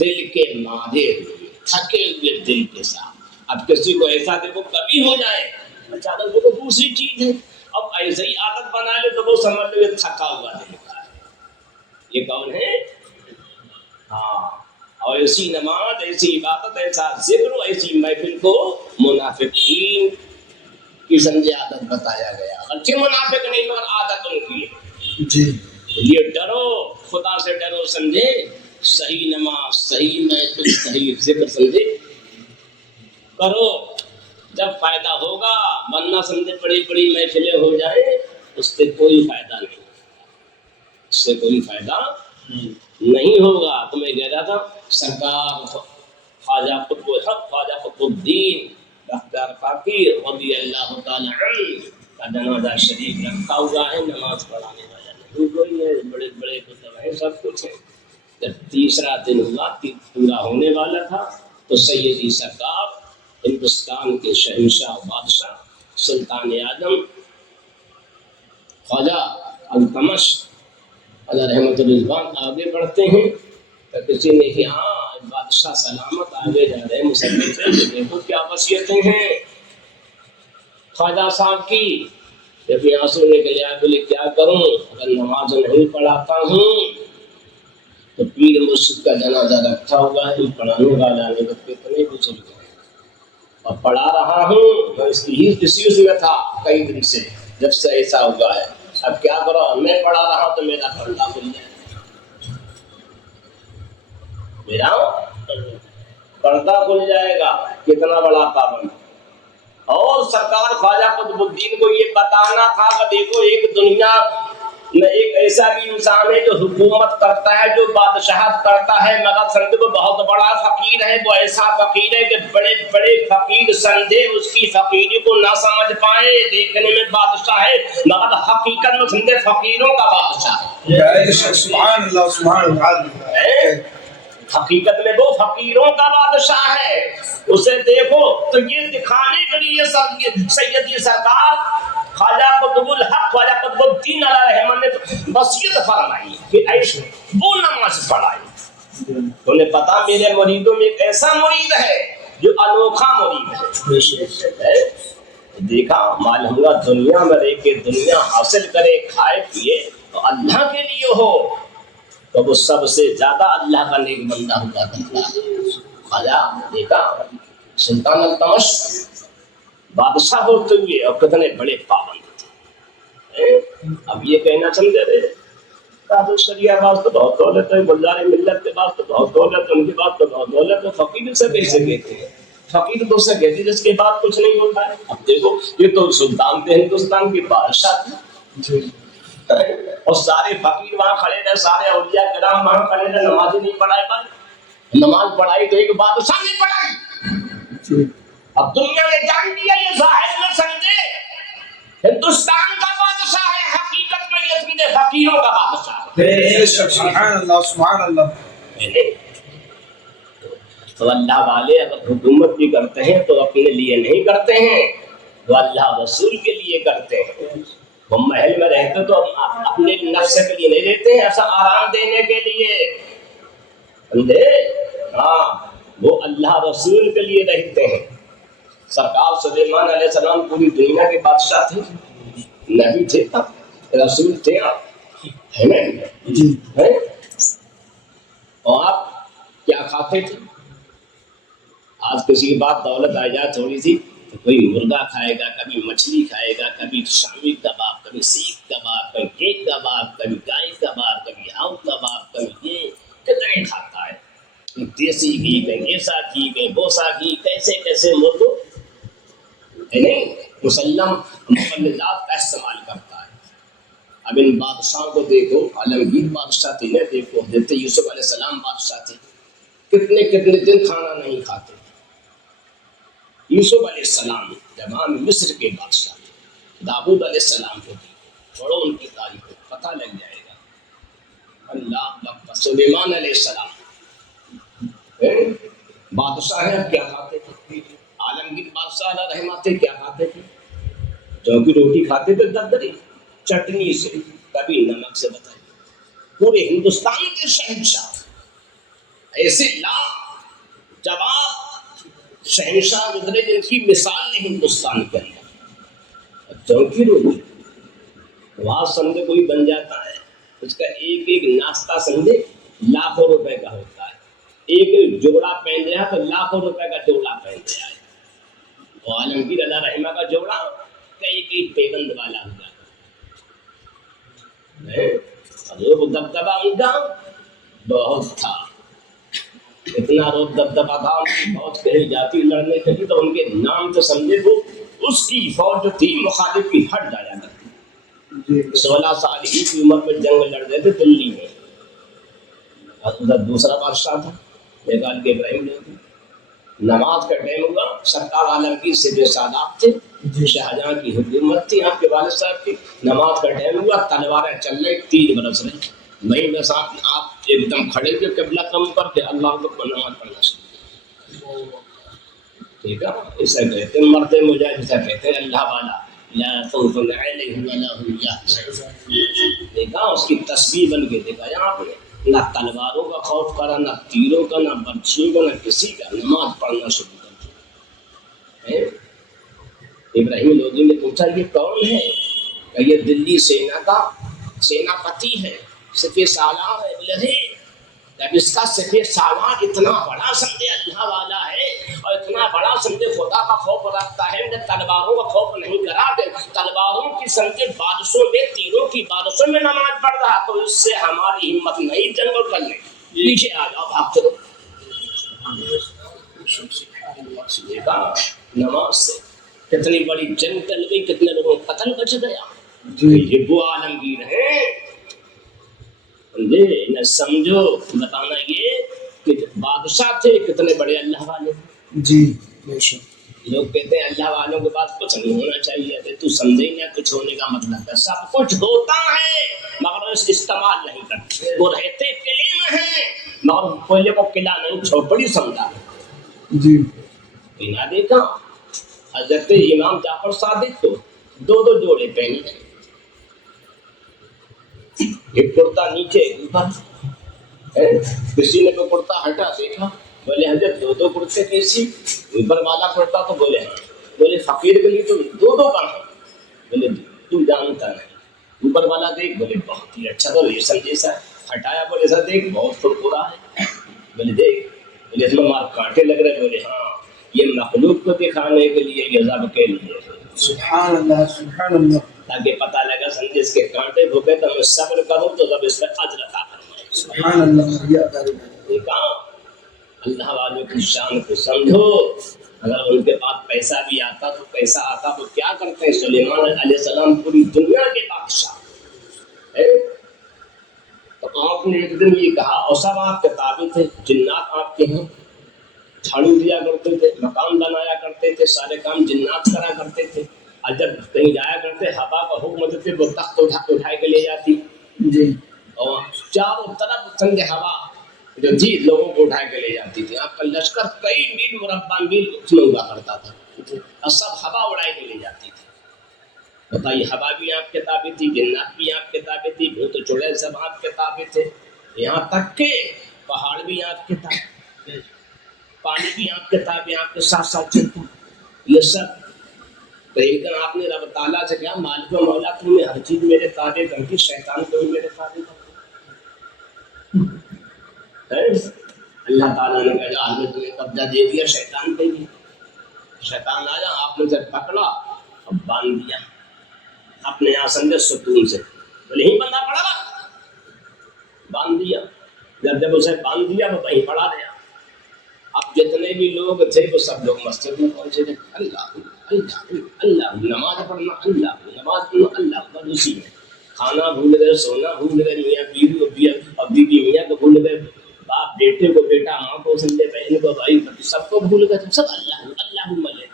دل کے مارے ہوئے، تھکے ہوئے دل کے ساتھ۔ اب کسی کو ایسا دیکھو کبھی ہو جائے اچانک وہ تو دوسری چیز ہے، اب ایسے ہی عادت بنا لے تو وہ سمجھ لو یہ تھکا ہوا دل کا ہے، یہ کون ہے؟ ہاں، اور ایسی نماز، ایسی عبادت، ایسا ذکر، ایسی محفل کو منافقین کی سمجھے عادت بتایا گیا، اگرچہ منافق نہیں مگر عادت ان کی ہے۔ جی یہ ڈرو، خدا سے ڈرو، سمجھے، صحیح نماز، صحیح محفل، صحیح ذکر، سمجھے کرو جب فائدہ ہوگا، ورنہ سمجھے بڑی بڑی محفلیں ہو جائیں اس سے کوئی فائدہ نہیں، اس سے کوئی فائدہ نہیں ہوگا۔ تو میں کہہ رہا تھا سرکار خواجہ قطب الحق خواجہ قطب الدین اختیار فقیر رضی اللہ تعالی عنہ کا جنازہ شریف رکھا ہوا ہے، نماز پڑھانے والا نہیں کوئی ہے، بڑے بڑے کتب ہیں، سب کچھ ہے۔ جب تیسرا دن ہوا پورا ہونے والا تھا تو سیدی سرکار ہندوستان کے شہنشاہ بادشاہ سلطان اعظم خواجہ التمش علیہ رحمت الرضوان آگے بڑھتے ہیں تو کسی نے کہ ہاں بادشاہ سلامت آگے جا رہے ہیں مسلم سے، دیکھو کیا وصیتیں ہیں خواجہ صاحب کی۔ جب یہاں سے نکلے بولے کیا کروں، اگر نماز نہیں پڑھاتا ہوں تو پیر مرشد کا جنازہ رکھا ہوا ہے، پڑھانے والا نہیں، کتنے بزرگ ہیں اور پڑھا رہا ہوں، میں اس کی اسی میں تھا کئی دن سے جب سے ایسا ہوا ہے، اب کیا کرو، میں پڑھا رہا ہوں تو میرا پردہ کھل جائے، میرا پردہ کھل جائے گا، کتنا بڑا پابند۔ اور سرکار خواجہ قطب الدین کو یہ بتانا تھا کہ دیکھو ایک دنیا میں ایک ایسا بھی انسان ہے جو حکومت کرتا ہے، جو بادشاہت کرتا ہے، مگر سمجھو وہ بہت بڑا فقیر ہے، وہ ایسا فقیر ہے کہ بڑے بڑے فقیر سمجھے اس کی فقیری کو نہ سمجھ پائے، دیکھنے میں بادشاہ ہے مگر حقیقت میں سمجھے فقیروں کا بادشاہ ہے۔ سبحان اللہ سبحان اللہ، حقیقت میں وہ فقیروں کا بادشاہ ہے، اسے دیکھو تو یہ دکھانے کے لیے سیدی سرکار خواجہ قطب الحق خواجہ قطب الدین علیہ رحمت نے وصیت فرمائی کہ ایسے وہ نماز پڑھائی۔ انہیں پتا میرے مریدوں میں ایک ایسا مرید ہے جو انوکھا مرید ہے، دیکھا معلوم ہوا دنیا میں رہ کے دنیا حاصل کرے، کھائے پیے تو اللہ کے لیے ہو تو وہ سب سے زیادہ اللہ کا نیک بندہ ہوا کرتا ہے۔ خواجہ دیکھا سلطان التمش بادشاہ ہوتے ہوئے اور کتنے بڑے پابند تھے۔ اب یہ کہنا سمجھے رہے قاضی شریعہ باز تو بہت دولت ہے، گلزار ملت کے پاس تو بہت دولت ہے، ان کے پاس تو بہت دولت ہے، فقیر سے کیسے کہتے ہیں؟ فقیر تو اسے کہتے جس کے بعد کچھ نہیں ہوتا ہے۔ اب دیکھو یہ تو سلطان تھے ہندوستان کے بادشاہ تھے اور سارے فقیر وہاں کھڑے تھے، سارے اولیاء کرام وہاں کھڑے تھے، نماز ہی نہیں پڑھائے پائے، نماز پڑھائی تو ایک بادشاہ نے پڑھائی۔ اب دنیا نے جان دیا یہ ظاہر میں سمجھے ہندوستان کا بادشاہ ہے، حقیقت میں یہ سمجھے فقیروں کا بادشاہ ہے۔ سبحان اللہ سبحان اللہ۔ تو اللہ والے اگر حکومت بھی کرتے ہیں تو اپنے لیے نہیں کرتے ہیں، وہ اللہ رسول کے لیے کرتے ہیں۔ وہ محل میں رہتے تو اپنے نفس کے لیے نہیں رہتے ہیں، ایسا آرام دینے کے لیے، سمجھے؟ ہاں وہ اللہ رسول کے لیے رہتے ہیں۔ سرکار سلیمان علیہ السلام پوری دنیا کے بادشاہ تھے، نبی تھے، رسول تھے، ہے نا؟ اور آپ کیا کھاتے تھے؟ آج کسی کی بات دولت آ جائے تھوڑی سی تو کوئی مرغا کھائے گا، کبھی مچھلی کھائے گا، کبھی شامی کباب، کبھی سیخ کباب، کبھی کیک کباب، کبھی گائے کباب، کبھی ہاؤ کباب، کبھی یہ کتنے کھاتا ہے، دیسی گھی، کہیں ایسا گھی، کہیں بوسا گھی، کیسے کیسے مرغ ہے نہیں مسلم مقلدات کا استعمال کرتا ہے۔ اب ان بادشاہوں کو دیکھو، عالمگیر بادشاہ تھے نا، دیکھو حضرت یوسف علیہ السلام بادشاہ تھے، کتنے کتنے دن کھانا نہیں کھاتے۔ یوسف علیہ السلام جوان مصر کے بادشاہ تھے، داؤد علیہ السلام کو پڑھو ان کی تاریخ کو پتہ لگ جائے گا۔ اللہ سلیمان علیہ السلام بادشاہ ہیں، کیا کھاتے تھے؟ عالمگیر بادشاہ علیہ رحمت تھے، کیا کھاتے تھے؟ جو کی روٹی کھاتے تھے دردری چٹنی سے، کبھی نمک سے، بتائیے پورے ہندوستان کے شہنشاہ ایسے جواب شہنشاہ گزرے جن کی مثال نہیں ہندوستان کے اندر۔ چونکی روٹی وہاں سمجھے کوئی بن جاتا ہے، اس کا ایک ایک ناشتہ سمجھے لاکھوں روپے کا ہوتا ہے، ایک ایک جوڑا پہن رہا تو لاکھوں روپے کا جوڑا پہن رہا ہے، اور عالمگیر اللہ رحمہ کا جوڑا کئی کئی پیبند والا ہوا ہے، دبدبہ ان کا بہت تھا۔ اتنا روب دبدبا تھا ان کی فوج کہیں جاتی لڑنے کے لیے تو ان کے نام تو سمجھے وہ اس کی فوج جو تھی مخالف کی ہٹ جایا کرتی. 16 سال ہی کی عمر میں جنگ لڑ رہے تھے دلی میں. اور ادھر دوسرا بادشاہ تھا بیگال کے ابراہیم لوگ. نماز کا ٹائم ہوا, سرکار عالمگیر سے بے سادات تھے, شاہجہاں کی حکومت تھی آپ کے والد صاحب کی. نماز کا ٹائم ہوا, تلواریں چل رہی, تیر برس رہے. وہیں میں ساتھ آپ ایک دم کھڑے ہوئے قبلہ کم کر کے اللہ کو نماز پڑھنا شروع. ٹھیک ہے, اسے کہتے ہیں مرد مجاہد, اسے کہتے ہیں اللہ والا. لا خوف علیہم ولا هم یحزنون. دیکھا اس کی تسبیح بن کے دیکھا یہاں آپ نے. نہ تلواروں کا خوف کرا, نہ تیروں کا, نہ برچھیوں کا, نہ کسی کا. نماز پڑھنا شروع کر دیا. ابراہیم لودھی نے پوچھا یہ کون ہے؟ کہ یہ دلی سینا کا سیناپتی ہے, سپہ سالار ہے. بولے جب اس کا سپہ سالار اتنا بڑا سمجھے اللہ والا ہے اور اتنا بڑا سمجھے خدا کا خوف رکھتا ہے, جب تلواروں کا خوف نہیں کرا دے, تلواروں کی سمجھے بارشوں میں, تیروں کی بارشوں میں نماز پڑھ رہا, تو اس سے ہماری ہمت نہیں جنگ کرنے. پیچھے آ جاؤ, بھاگ چلو. دیکھا نماز سے کتنی بڑی جنگ چل گئی, کتنے لوگوں کا قتل بچ گیا. یہ وہ عالمگیر ہیں. نہ سمجھو بتانا یہ کہ بادشاہ تھے کتنے بڑے اللہ والے. جی بے شک. لوگ کہتے ہیں اللہ والوں کے پاس کچھ نہیں ہونا چاہیے. تو سمجھے نہ کچھ ہونے کا مطلب ہے, سب کچھ ہوتا ہے مگر اس استعمال نہیں کرتے. وہ رہتے قلعے میں ہیں مگر پہلے کو قلعہ نہیں جھوپڑی سمجھا. جی نہ دیکھا حضرت امام جعفر صادق تو دو جوڑے پہنے, ایک کرتا نیچے اوپر. کسی نے تو کرتا ہٹا دیکھا, بولے حضرت دو کرتے کیسی, اوپر والا کرتا تو بولے ہاں. بولے فقیر کے لیے تو دو کام ہے. بولے تو جانتا نہیں. اوپر والا دیکھ, بولے بہت ہی اچھا, تو ریشم جیسا ہے. ہٹایا, بولے سر دیکھ بہت کرکرا ہے. بولے دیکھ, بولے اس میں مار کانٹے لگ رہے. بولے ہاں, یہ مخلوق کو دکھانے کے لیے, یہ رب کے لیے. سبحان اللہ سبحان اللہ. تاکہ پتہ لگا سمجھے اس کے کانٹے بھوکے تو میں صبر کروں تو رب اس پر اجر عطا فرمائے. سبحان اللہ. دیکھا اللہ والوں کی شان کو سمجھو. اگر ان کے پاس پیسہ بھی آتا تو پیسہ آتا تو کیا کرتے ہیں. سلیمان علیہ السلام پوری دنیا کے بادشاہ ہے. تو آپ نے ایک دن یہ کہا, اور سب آپ کے تابع تھے, جنات آپ کے ہیں, جھاڑو دیا کرتے تھے, مکان بنایا کرتے تھے, سارے کام جنات کرا کرتے تھے. اور جب کہیں جایا کرتے ہوا کا حکم دیتے, وہ تخت اٹھا کے لے جاتی. جی اور چاروں طرف سنگ ہوا جو تھی لوگوں کو اٹھا کے لے جاتی تھی. آپ کا لشکر کئی میل مربع میل اس میں ہوا کرتا تھا, اور سب ہوا اڑائے کے لے جاتی تھی. بتائیے, ہوا بھی آپ کے تابع تھی, جنات بھی آپ کے تابع تھی, بھوت چڑیل سب آپ کے تابع تھے, یہاں تک کہ پہاڑ بھی آپ کے تابع, پانی بھی آپ کے تابع, آپ کے ساتھ ساتھ چلتا. یہ سب تو ایک دن آپ نے رب تعالیٰ سے کہا, مالک و مولا تم نے ہر چیز میرے تابع کر دی, شیطان کو بھی میرے تابع کر دی. اللہ تعالیٰ نے کہا آپ نے تمہیں قبضہ دے دیا شیطان پہ بھی. شیطان آیا, آپ نے اسے پکڑا اور باندھ دیا اپنے یہاں سمجھے ستون سے. بولے ہی بندہ پڑا رہا, باندھ دیا. جب اسے باندھ دیا وہ وہیں پڑا رہا. اب جتنے بھی لوگ تھے وہ سب لوگ مسجد میں پہنچے تھے. اللہ اللہ اللہ, نماز پڑھنا, اللہ نماز پڑھنا, اللہ بس اسی میں. کھانا بھول گئے, سونا بھول گئے, میاں بیوی اور بیوی میاں کو بھول گئے, باپ بیٹے کو, بیٹا ماں کو, سمجھے بہن کو, بھائی سب کو بھول گئے. سب اللہ اللہ ملے.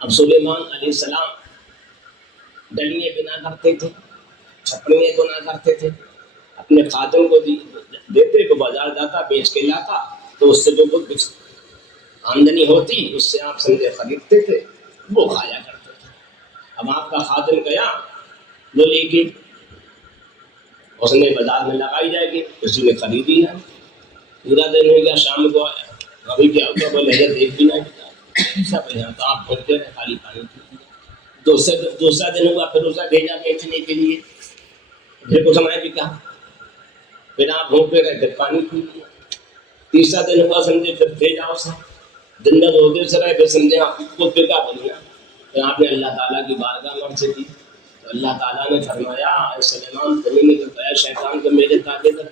اب سلیمان علیہ السلام ڈلیاں بنا کرتے تھے, چھپڑیاں بنا کرتے تھے, اپنے خادم کو دیتے, کو بازار جاتا بیچ کے لاتا, تو اس سے جو کچھ آمدنی ہوتی اس سے آپ سمجھے خریدتے تھے, وہ کھایا کرتے تھے. اب آپ کا خادم گیا وہ لے کے, اس نے بازار میں لگائی جائے گی, کسی نے خریدی ہے, پورا دن ہو گیا, شام کو آیا, ابھی کیا ہوگا, بولے دیکھ بھی نہیں سب یہاں تو آپ پہنچتے رہے خالی پانی. دوسرا دن ہوا, پھر اسے بھیجا بیچنے کے لیے, پھر کچھ سمے بھی کہا, پھر آپ بھوکتے رہے, پھر پانی پی لیا. تیسرا دن ہوا سمجھے, پھر بھیجا اسے, دن میں روزے سے رہے, پھر سمجھے آپ کو پھر کیا بولیا. پھر آپ نے اللہ تعالیٰ کی بارگاہ میں عرض کی, تو اللہ تعالیٰ نے فرمایا, سلیمان تمہیں نے تو کہا شیطان کو میرے تابع کر.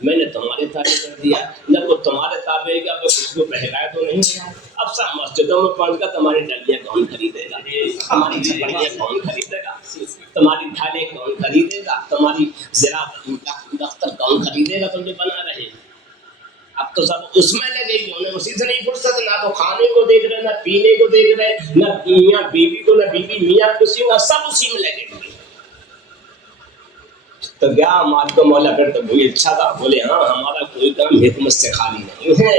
میں نے تمہارے تابع کر دیا. جب وہ تمہارے تابع ہے اب اس کو بہلایا تو نہیں گیا. اب سب مسجدوں میں پہنچ کر تمہاری ڈلیاں کون خریدے گا, تمہاری چھپڑیاں کون خریدے گا, تمہاری ڈھالیں کون خریدے گا, تمہاری زراعت دفتر کون خریدے گا, تم جو بنا رہے ہیں. اب تو سب اس میں لگے گی, انہیں اسی سے نہیں فرصت, نہ تو کھانے کو دیکھ رہے, نہ پینے کو دیکھ رہے, نہ میاں بیوی کو, نہ بیوی میاں کسی, نہ سب اسی میں لگے ہوئے. تو کیا ہمارے کو مولا پھر تو بھائی اچھا تھا, بولے ہاں ہمارا کوئی کام حکمت سے خالی نہیں ہے.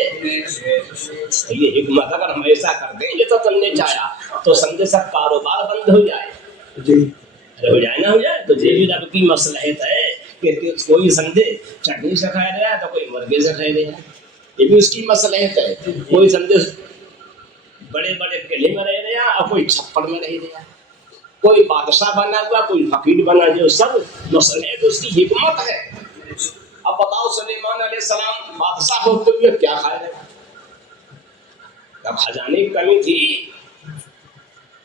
یہ حکمت اگر ہم ایسا کر دیں یہ تو تم نے چاہا تو سمجھے سب کاروبار بند ہو جائے. ارے ہو جائے نہ ہو جائے, تو یہ بھی رب کی مصلحت ہے کہ کوئی سمجھے چٹنی سے کھا رہا ہے تو کوئی مرغے سے کھا رہا ہے, یہ بھی اس کی مصلحت ہے. کوئی سمجھے بڑے بڑے قلعے میں رہ رہا اور کوئی چھپڑ میں رہ رہا, کوئی بادشاہ بنا ہوا کوئی فقیر بنا, جو سب مصلحت اس کی حکمت ہے. اب بتاؤ سلیمان علیہ السلام بادشاہ ہوتے ہوئے کیا کھائے رہے, خزانے کی کمی تھی.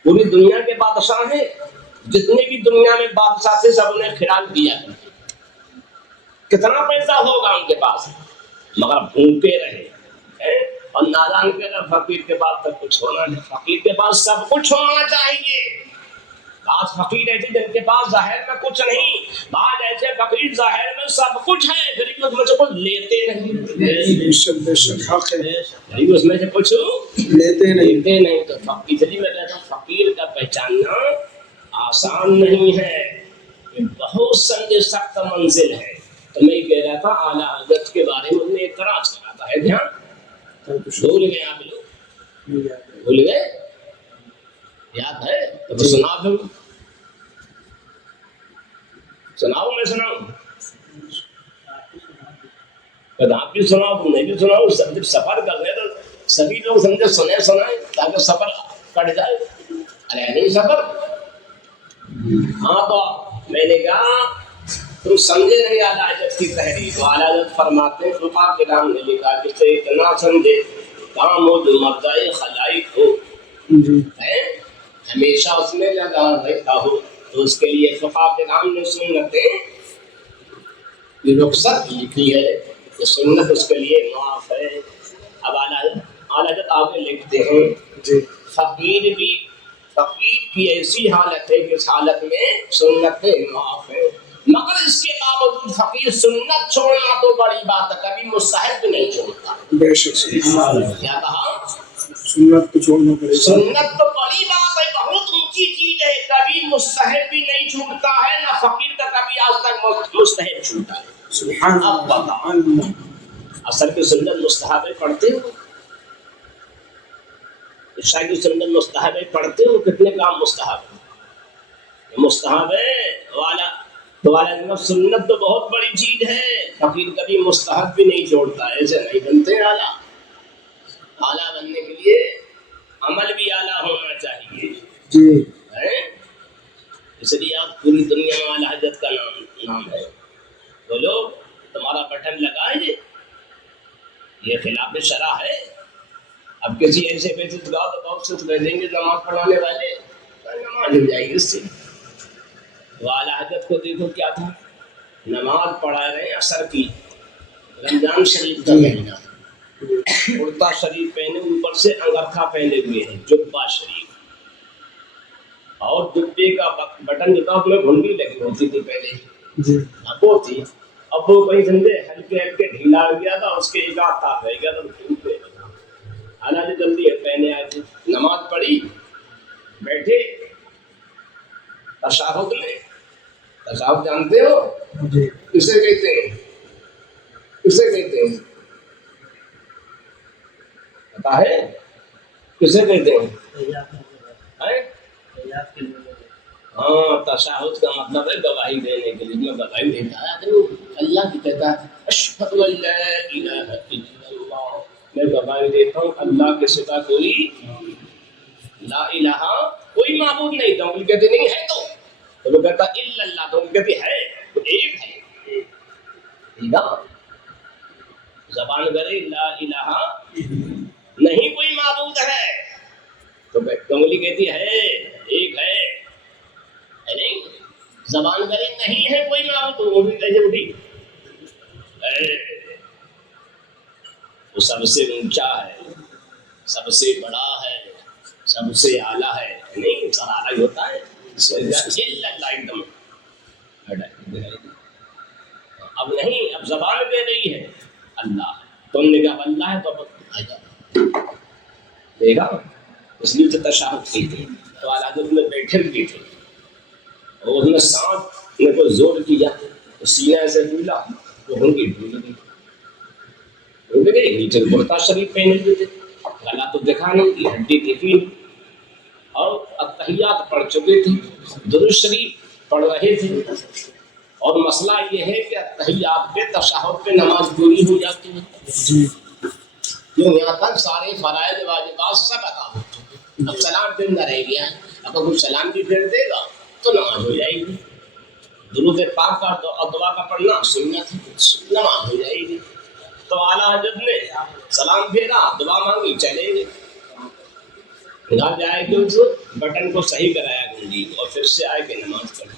پوری دنیا کے بادشاہ ہیں, جتنے بھی دنیا میں بادشاہ تھے سب نے خیال کیا, کتنا پیسہ ہوگا ان کے پاس, مگر بھوکے رہے. اور نادان کے فقیر کے پاس تک کچھ ہونا نہیں, فقیر کے پاس سب کچھ ہونا چاہیے. بعض فقیر ایسے جن کے پاس ظاہر میں کچھ نہیں, بعض ایسے فقیر ظاہر میں سب کچھ ہے پھر بھی اس میں سے کچھ لیتے نہیں. اس میں سے کچھ لیتے نہیں. تو اس لیے میں کہتا ہوں فقیر کا پہچاننا آسان نہیں ہے, یہ بہت سخت منزل ہے. تو میں یہ کہہ رہا تھا اعلیٰ حضرت کے بارے میں نے اعتراض کرا تھا, ہے دھیان بھول گئے آپ لوگ, بھول گئے, یاد ہے تو سنا دوں, سناؤ میں سناؤں, آپ بھی سناؤ تم نہیں بھی سناؤ. جب سفر کر رہے تو سبھی لوگ سمجھے سنیں سنائیں تاکہ سفر کٹ جائے. ارے نہیں سفر, ہاں تو میں نے کہا تم سمجھے نہیں اعلیٰ حضرت کی تحریر. تو اعلیٰ حضرت فرماتے ہیں فقہ کے نام نے لکھا جس سے اتنا سمجھے کام ہو جو مبدأ خلائق ہو, ہمیشہ اس میں لگا رہتا ہو, تو اس کے لیے فقہ کے نام نے سنتیں یہ رخصت لکھی ہے کہ سنت اس کے لیے معاف ہے. اب اعلیٰ حضرت آگے لکھتے ہیں فقیر کی ایسی حالت ہے کہ اس حالت میں سنتیں معاف ہے, مگر اس کے باوجود فقیر سنت چھوڑنا تو بڑی بات ہے, کبھی مستحب بھی نہیں چھوڑتا. کیا کہا, سنت کو چھوڑنا پڑے گا. سنت تو بڑی بات ہے, بہت اونچی چیز ہے, کبھی مستحب بھی نہیں چھوٹتا ہے, نہ فقیر کا کبھی آج تک مستحب چھوٹا ہے. اب بتاؤ اثر کی سنت مستحب پڑھتے ہو, عشاء کی سنت مستحب پڑھتے ہو, کتنے کام مستحب ہے, مستحب ہے والا تو والا سنت تو بہت بڑی چیز ہے, فقیر کبھی مستحب بھی نہیں چھوڑتا. ایسے نہیں بنتے اعلیٰ. اعلیٰ بننے کے لیے عمل بھی اعلیٰ ہونا چاہیے. اس لیے آپ پوری دنیا میں اعلیٰ حضرت کا نام ہے. بولو تمہارا بٹن لگائے, یہ خلاف شرع ہے. اب کسی ایسے پیسے لگاؤ تو بہت سے لے دیں گے نماز پڑھانے والے, نماز ہو جائے گی اس سے. تو اعلیٰ حضرت کو دیکھو کیا تھا, نماز پڑھا رہے ہیں عصر کی, رمضان شریف کا مہینہ, کرتا شریف پہنے اوپر سے انگرکھا پہنے ہوئے ہیں, جبہ شریف, اور جبے کا بٹن جو تھا اس میں گھنڈی لگی ہوتی تھی پہلے, وہ تھی. اب وہ کہیں سمجھے ہلکے ڈھیلا ہو گیا تھا, اس کے ایک ہاتھ تھا رہ گیا تو ٹوٹ گیا. اعلیٰ نے جلدی پہنے آئے تھے, نماز پڑھی, بیٹھے, تشہد میں, تشہد جانتے ہو کسے کہتے ہیں, کسے کہتے ہیں پتا ہے, کسے کہتے ہیں؟ ہاں تشہد کا مطلب ہے گواہی دینے کے لیے. میں گواہی دیتا ہے اللہ کی کہتا ہے اشہد ان لا الہ الا اللہ, میں گواہی دیتا ہوں اللہ کے سوا کوئی لا الہ کوئی معبود نہیں. تو وہ کہتے نہیں ہے, تو وہ کہتا الا اللہ, تو وہ کہتے ہے, تو ایک ہے. زبان کرے لا الہ نہیں کوئی معبود ہے, تو کنگلی کہتی ہے ایک ہے نہیں. زبان کرے نہیں ہے کوئی معبود, تو وہ بھی کیسے اٹھی, ہے وہ سب سے اونچا ہے، سب سے بڑا ہے، سب سے اعلیٰ ہے. نہیں سر اعلیٰ ہی ہوتا ہے. اب نہیں، اب زبان دے رہی ہے اللہ. تم نے کہا اللہ ہے تو دیکھا، اس لیے تو تشہد کی تھی. تو اعلیٰ حضرت میں بیٹھے بھی تھے اور اس نے سانس نے کوئی زور کیا تو سینہ سے ڈولا تو ان کی ڈول گئی. نیچے کرتا شریف پہنے ہوئے تھے، گلا تو دکھا نہیں، کی ہڈی دکھی اور اتحیات پڑھ چکے تھے، درود شریف پڑھ رہے تھے. اور مسئلہ یہ ہے کہ اتحیات پہ تشہد پہ نماز پوری ہو جاتی ہے. کیوں؟ یہاں تک سارے فرائض واجبات سب ادا ہو چکے، اب سلام پھر نہ رہ گیا. اگر کوئی سلام بھی پھر دے گا تو نماز ہو جائے گی. درود پاک کا اور دعا کا پڑھنا سنت ہے، نماز ہو جائے گی. تو اعلیٰ حضرت نے سلام پھیرا، دعا مانگی، چلے گئے. گھر جائے کہ اس بٹن کو صحیح کرایا گنجی اور پھر سے آئے کہ نماز پڑھی،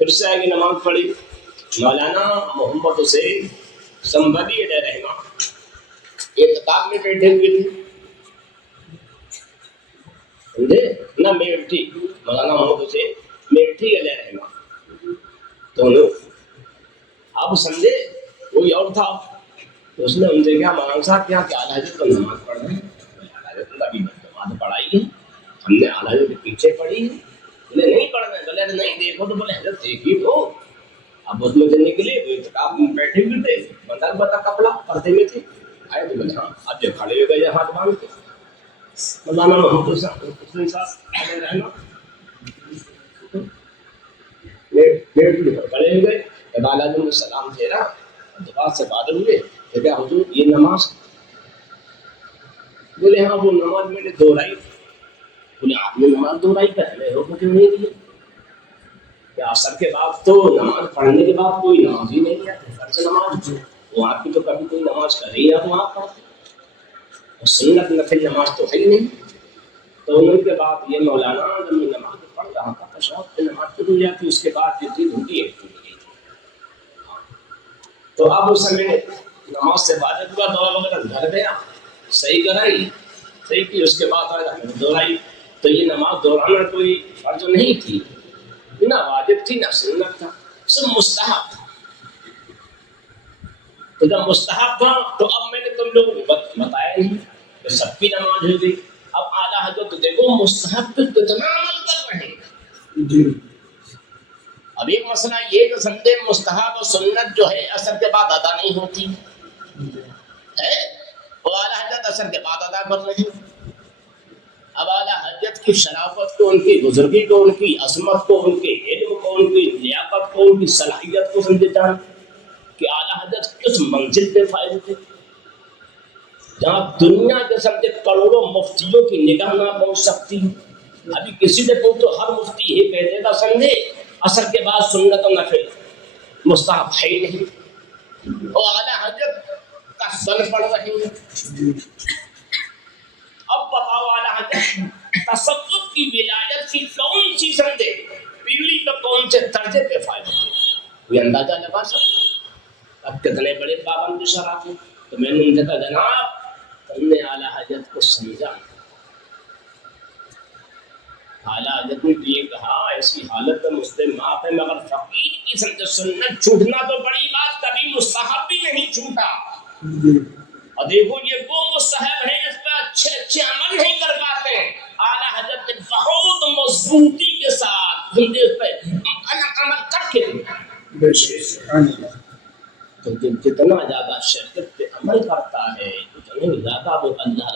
پھر سے آئے کہ نماز پڑھی. مولانا محمد حسین سنبھلی علیہ رحمہ اعتکاف میں بیٹھے ہوئے تھے. نہ میٹھی، مولانا محمد حسین میٹھی علیہ رحمہ. تو اب سمجھے کوئی اور تھا، تو اس نے ان سے کہا مولانا صاحب کیا کہ اعلیٰ حضرت کو نماز پڑھ رہے ہیں؟ اعلیٰ حضرت نے ابھی نماز پڑھائی ہے، ہم نے اعلیٰ حضرت کے پیچھے پڑھی ہے. بولے نہیں پڑھ رہے ہیں. بولے نہیں دیکھو تو. بولے حضرت دیکھ ہی تو. اب اس میں سے نکلے تو اعتکاف میں بیٹھے ہوئے تھے، بدل بتا کپڑا پردے میں تھے. آئے تو بولے ہاں. اب جب کھڑے ہو گئے ہاتھ باندھ کے مولانا محمد حسین صاحب علیہ رحمہ کھڑے ہو گئے. جب اعلیٰ حضرت نے سلام پھیرا، دعا سے بادل ہوئے تو کیا حضور یہ نماز؟ بولے ہاں وہ نماز میں نے دہرائی. بولے آپ نے نماز دہرائی پہلے حکم کیوں نہیں دیا؟ کہ عصر کے بعد تو نماز پڑھنے کے بعد کوئی نماز ہی نہیں ہے، فرض نماز وہ آپ کی تو کبھی کوئی نماز کر ہی نہ تو آپ پڑھتے، اور سنت نفل نماز تو ہے ہی نہیں. تو ان کے بعد یہ مولانا جب میں نماز پڑھ رہا تھا تشہد پہ نماز شروع ہو جاتی، اس کے بعد یہ چیز ہوتی ہے. تو اب اس سمے نماز سے بعد ہوا دعا وغیرہ گھر گیا، صحیح کرائی، صحیح کی، اس کے بعد دہرائی. تو یہ نماز دہرانا کوئی فرض نہیں تھی، نہ واجب تھی نہ سنت تھا، سب مستحب تھا. تو جب مستحب تھا تو اب میں نے تم لوگوں کو بتایا نہیں کہ سب کی نماز ہو گئی. اب اعلیٰ حضرت دیکھو مستحب پہ کتنا عمل کر رہے ہیں. اب ایک مسئلہ یہ کہ سمجھے مستحب اور سنت جو ہے عصر کے بعد ادا نہیں ہوتی ہے، وہ اعلیٰ حضرت عصر کے بعد ادا کر رہے ہیں. اب اعلیٰ حضرت کی شرافت کو، ان کی بزرگی کو، ان کی عظمت کو، ان کے علم کو، ان کی لیاقت کو، ان کی صلاحیت کو سمجھے جان کہ اعلیٰ حضرت کس منزل پہ فائز تھے، جہاں دنیا کے سمجھے کروڑوں مفتیوں کی نگاہ نہ پہنچ سکتی. ابھی کسی نے پوچھو ہر مفتی یہ کہہ دے گا سمجھے عصر کے بعد سنت و نفل مستحب ہے ہی نہیں، اور اعلیٰ حضرت کا سن پڑھ رہے ہیں. اب بتاؤ اعلیٰ حضرت تصوف کی ولایت کی کون سی سمجھے پیڑھی کا کون سے درجے پہ فائدہ تھے، کوئی اندازہ لگا سکتا؟ اب کتنے بڑے پابند شراب ہیں. تو میں نے ان سے کہا جناب تم نے اعلیٰ حضرت کو سمجھا. اعلیٰ حضرت نے یہ کہا ایسی حالت میں مسلم معاف ہے مگر فقیر کی سمجھے سنت چھوٹنا تو بڑی بات، کبھی مستحب بھی نہیں چھوٹا. اور دیکھو یہ وہ مستحب ہیں اس پہ اچھے اچھے عمل نہیں کر پاتے ہیں. اعلیٰ حضرت نے بہت مضبوطی کے ساتھ اس پہ عمل کر کے تو جتنا زیادہ شدت پہ عمل کرتا ہے اتنے زیادہ وہ اللہ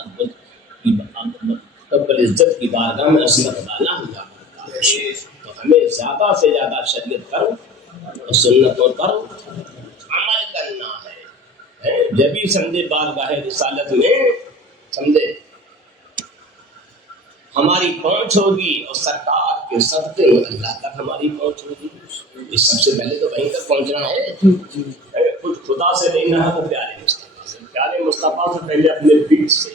رب العزت کی بارگاہ میں عصمت والا ہوا کرتا ہے. تو ہمیں زیادہ سے زیادہ شریعت پر اور سنتوں پر عمل کرنا ہے. جب بھی سمجھے بارگاہ رسالت میں سمجھے ہماری پہنچ ہوگی اور سرکار کے صدقے اللہ تک ہماری پہنچ ہوگی. اس سب سے پہلے تو وہیں تک پہنچنا ہے، کچھ خدا سے لینا ہے تو پیارے مصطفیٰ سے، پیارے مصطفیٰ سے پہلے اپنے پیر سے،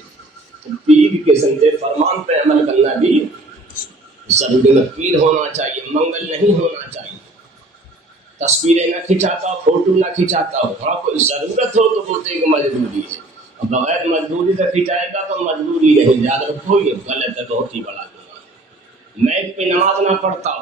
پیر کے سمجھے فرمان پہ عمل کرنا بھی ضروری. میں پیر ہونا چاہیے، منگل نہیں ہونا چاہیے. تصویریں نہ کھنچاتا ہو, فوٹو نہ کھنچاتا ہو. ہاں کوئی ضرورت ہو تو بولتے ہیں کہ مجبوری ہے, اور بغیر مجبوری سے کھنچائے گا تو مجبوری نہیں, یاد رکھو یہ غلط ہے, بہت ہی بڑا گناہ. میں پہ نماز نہ پڑھتا ہوں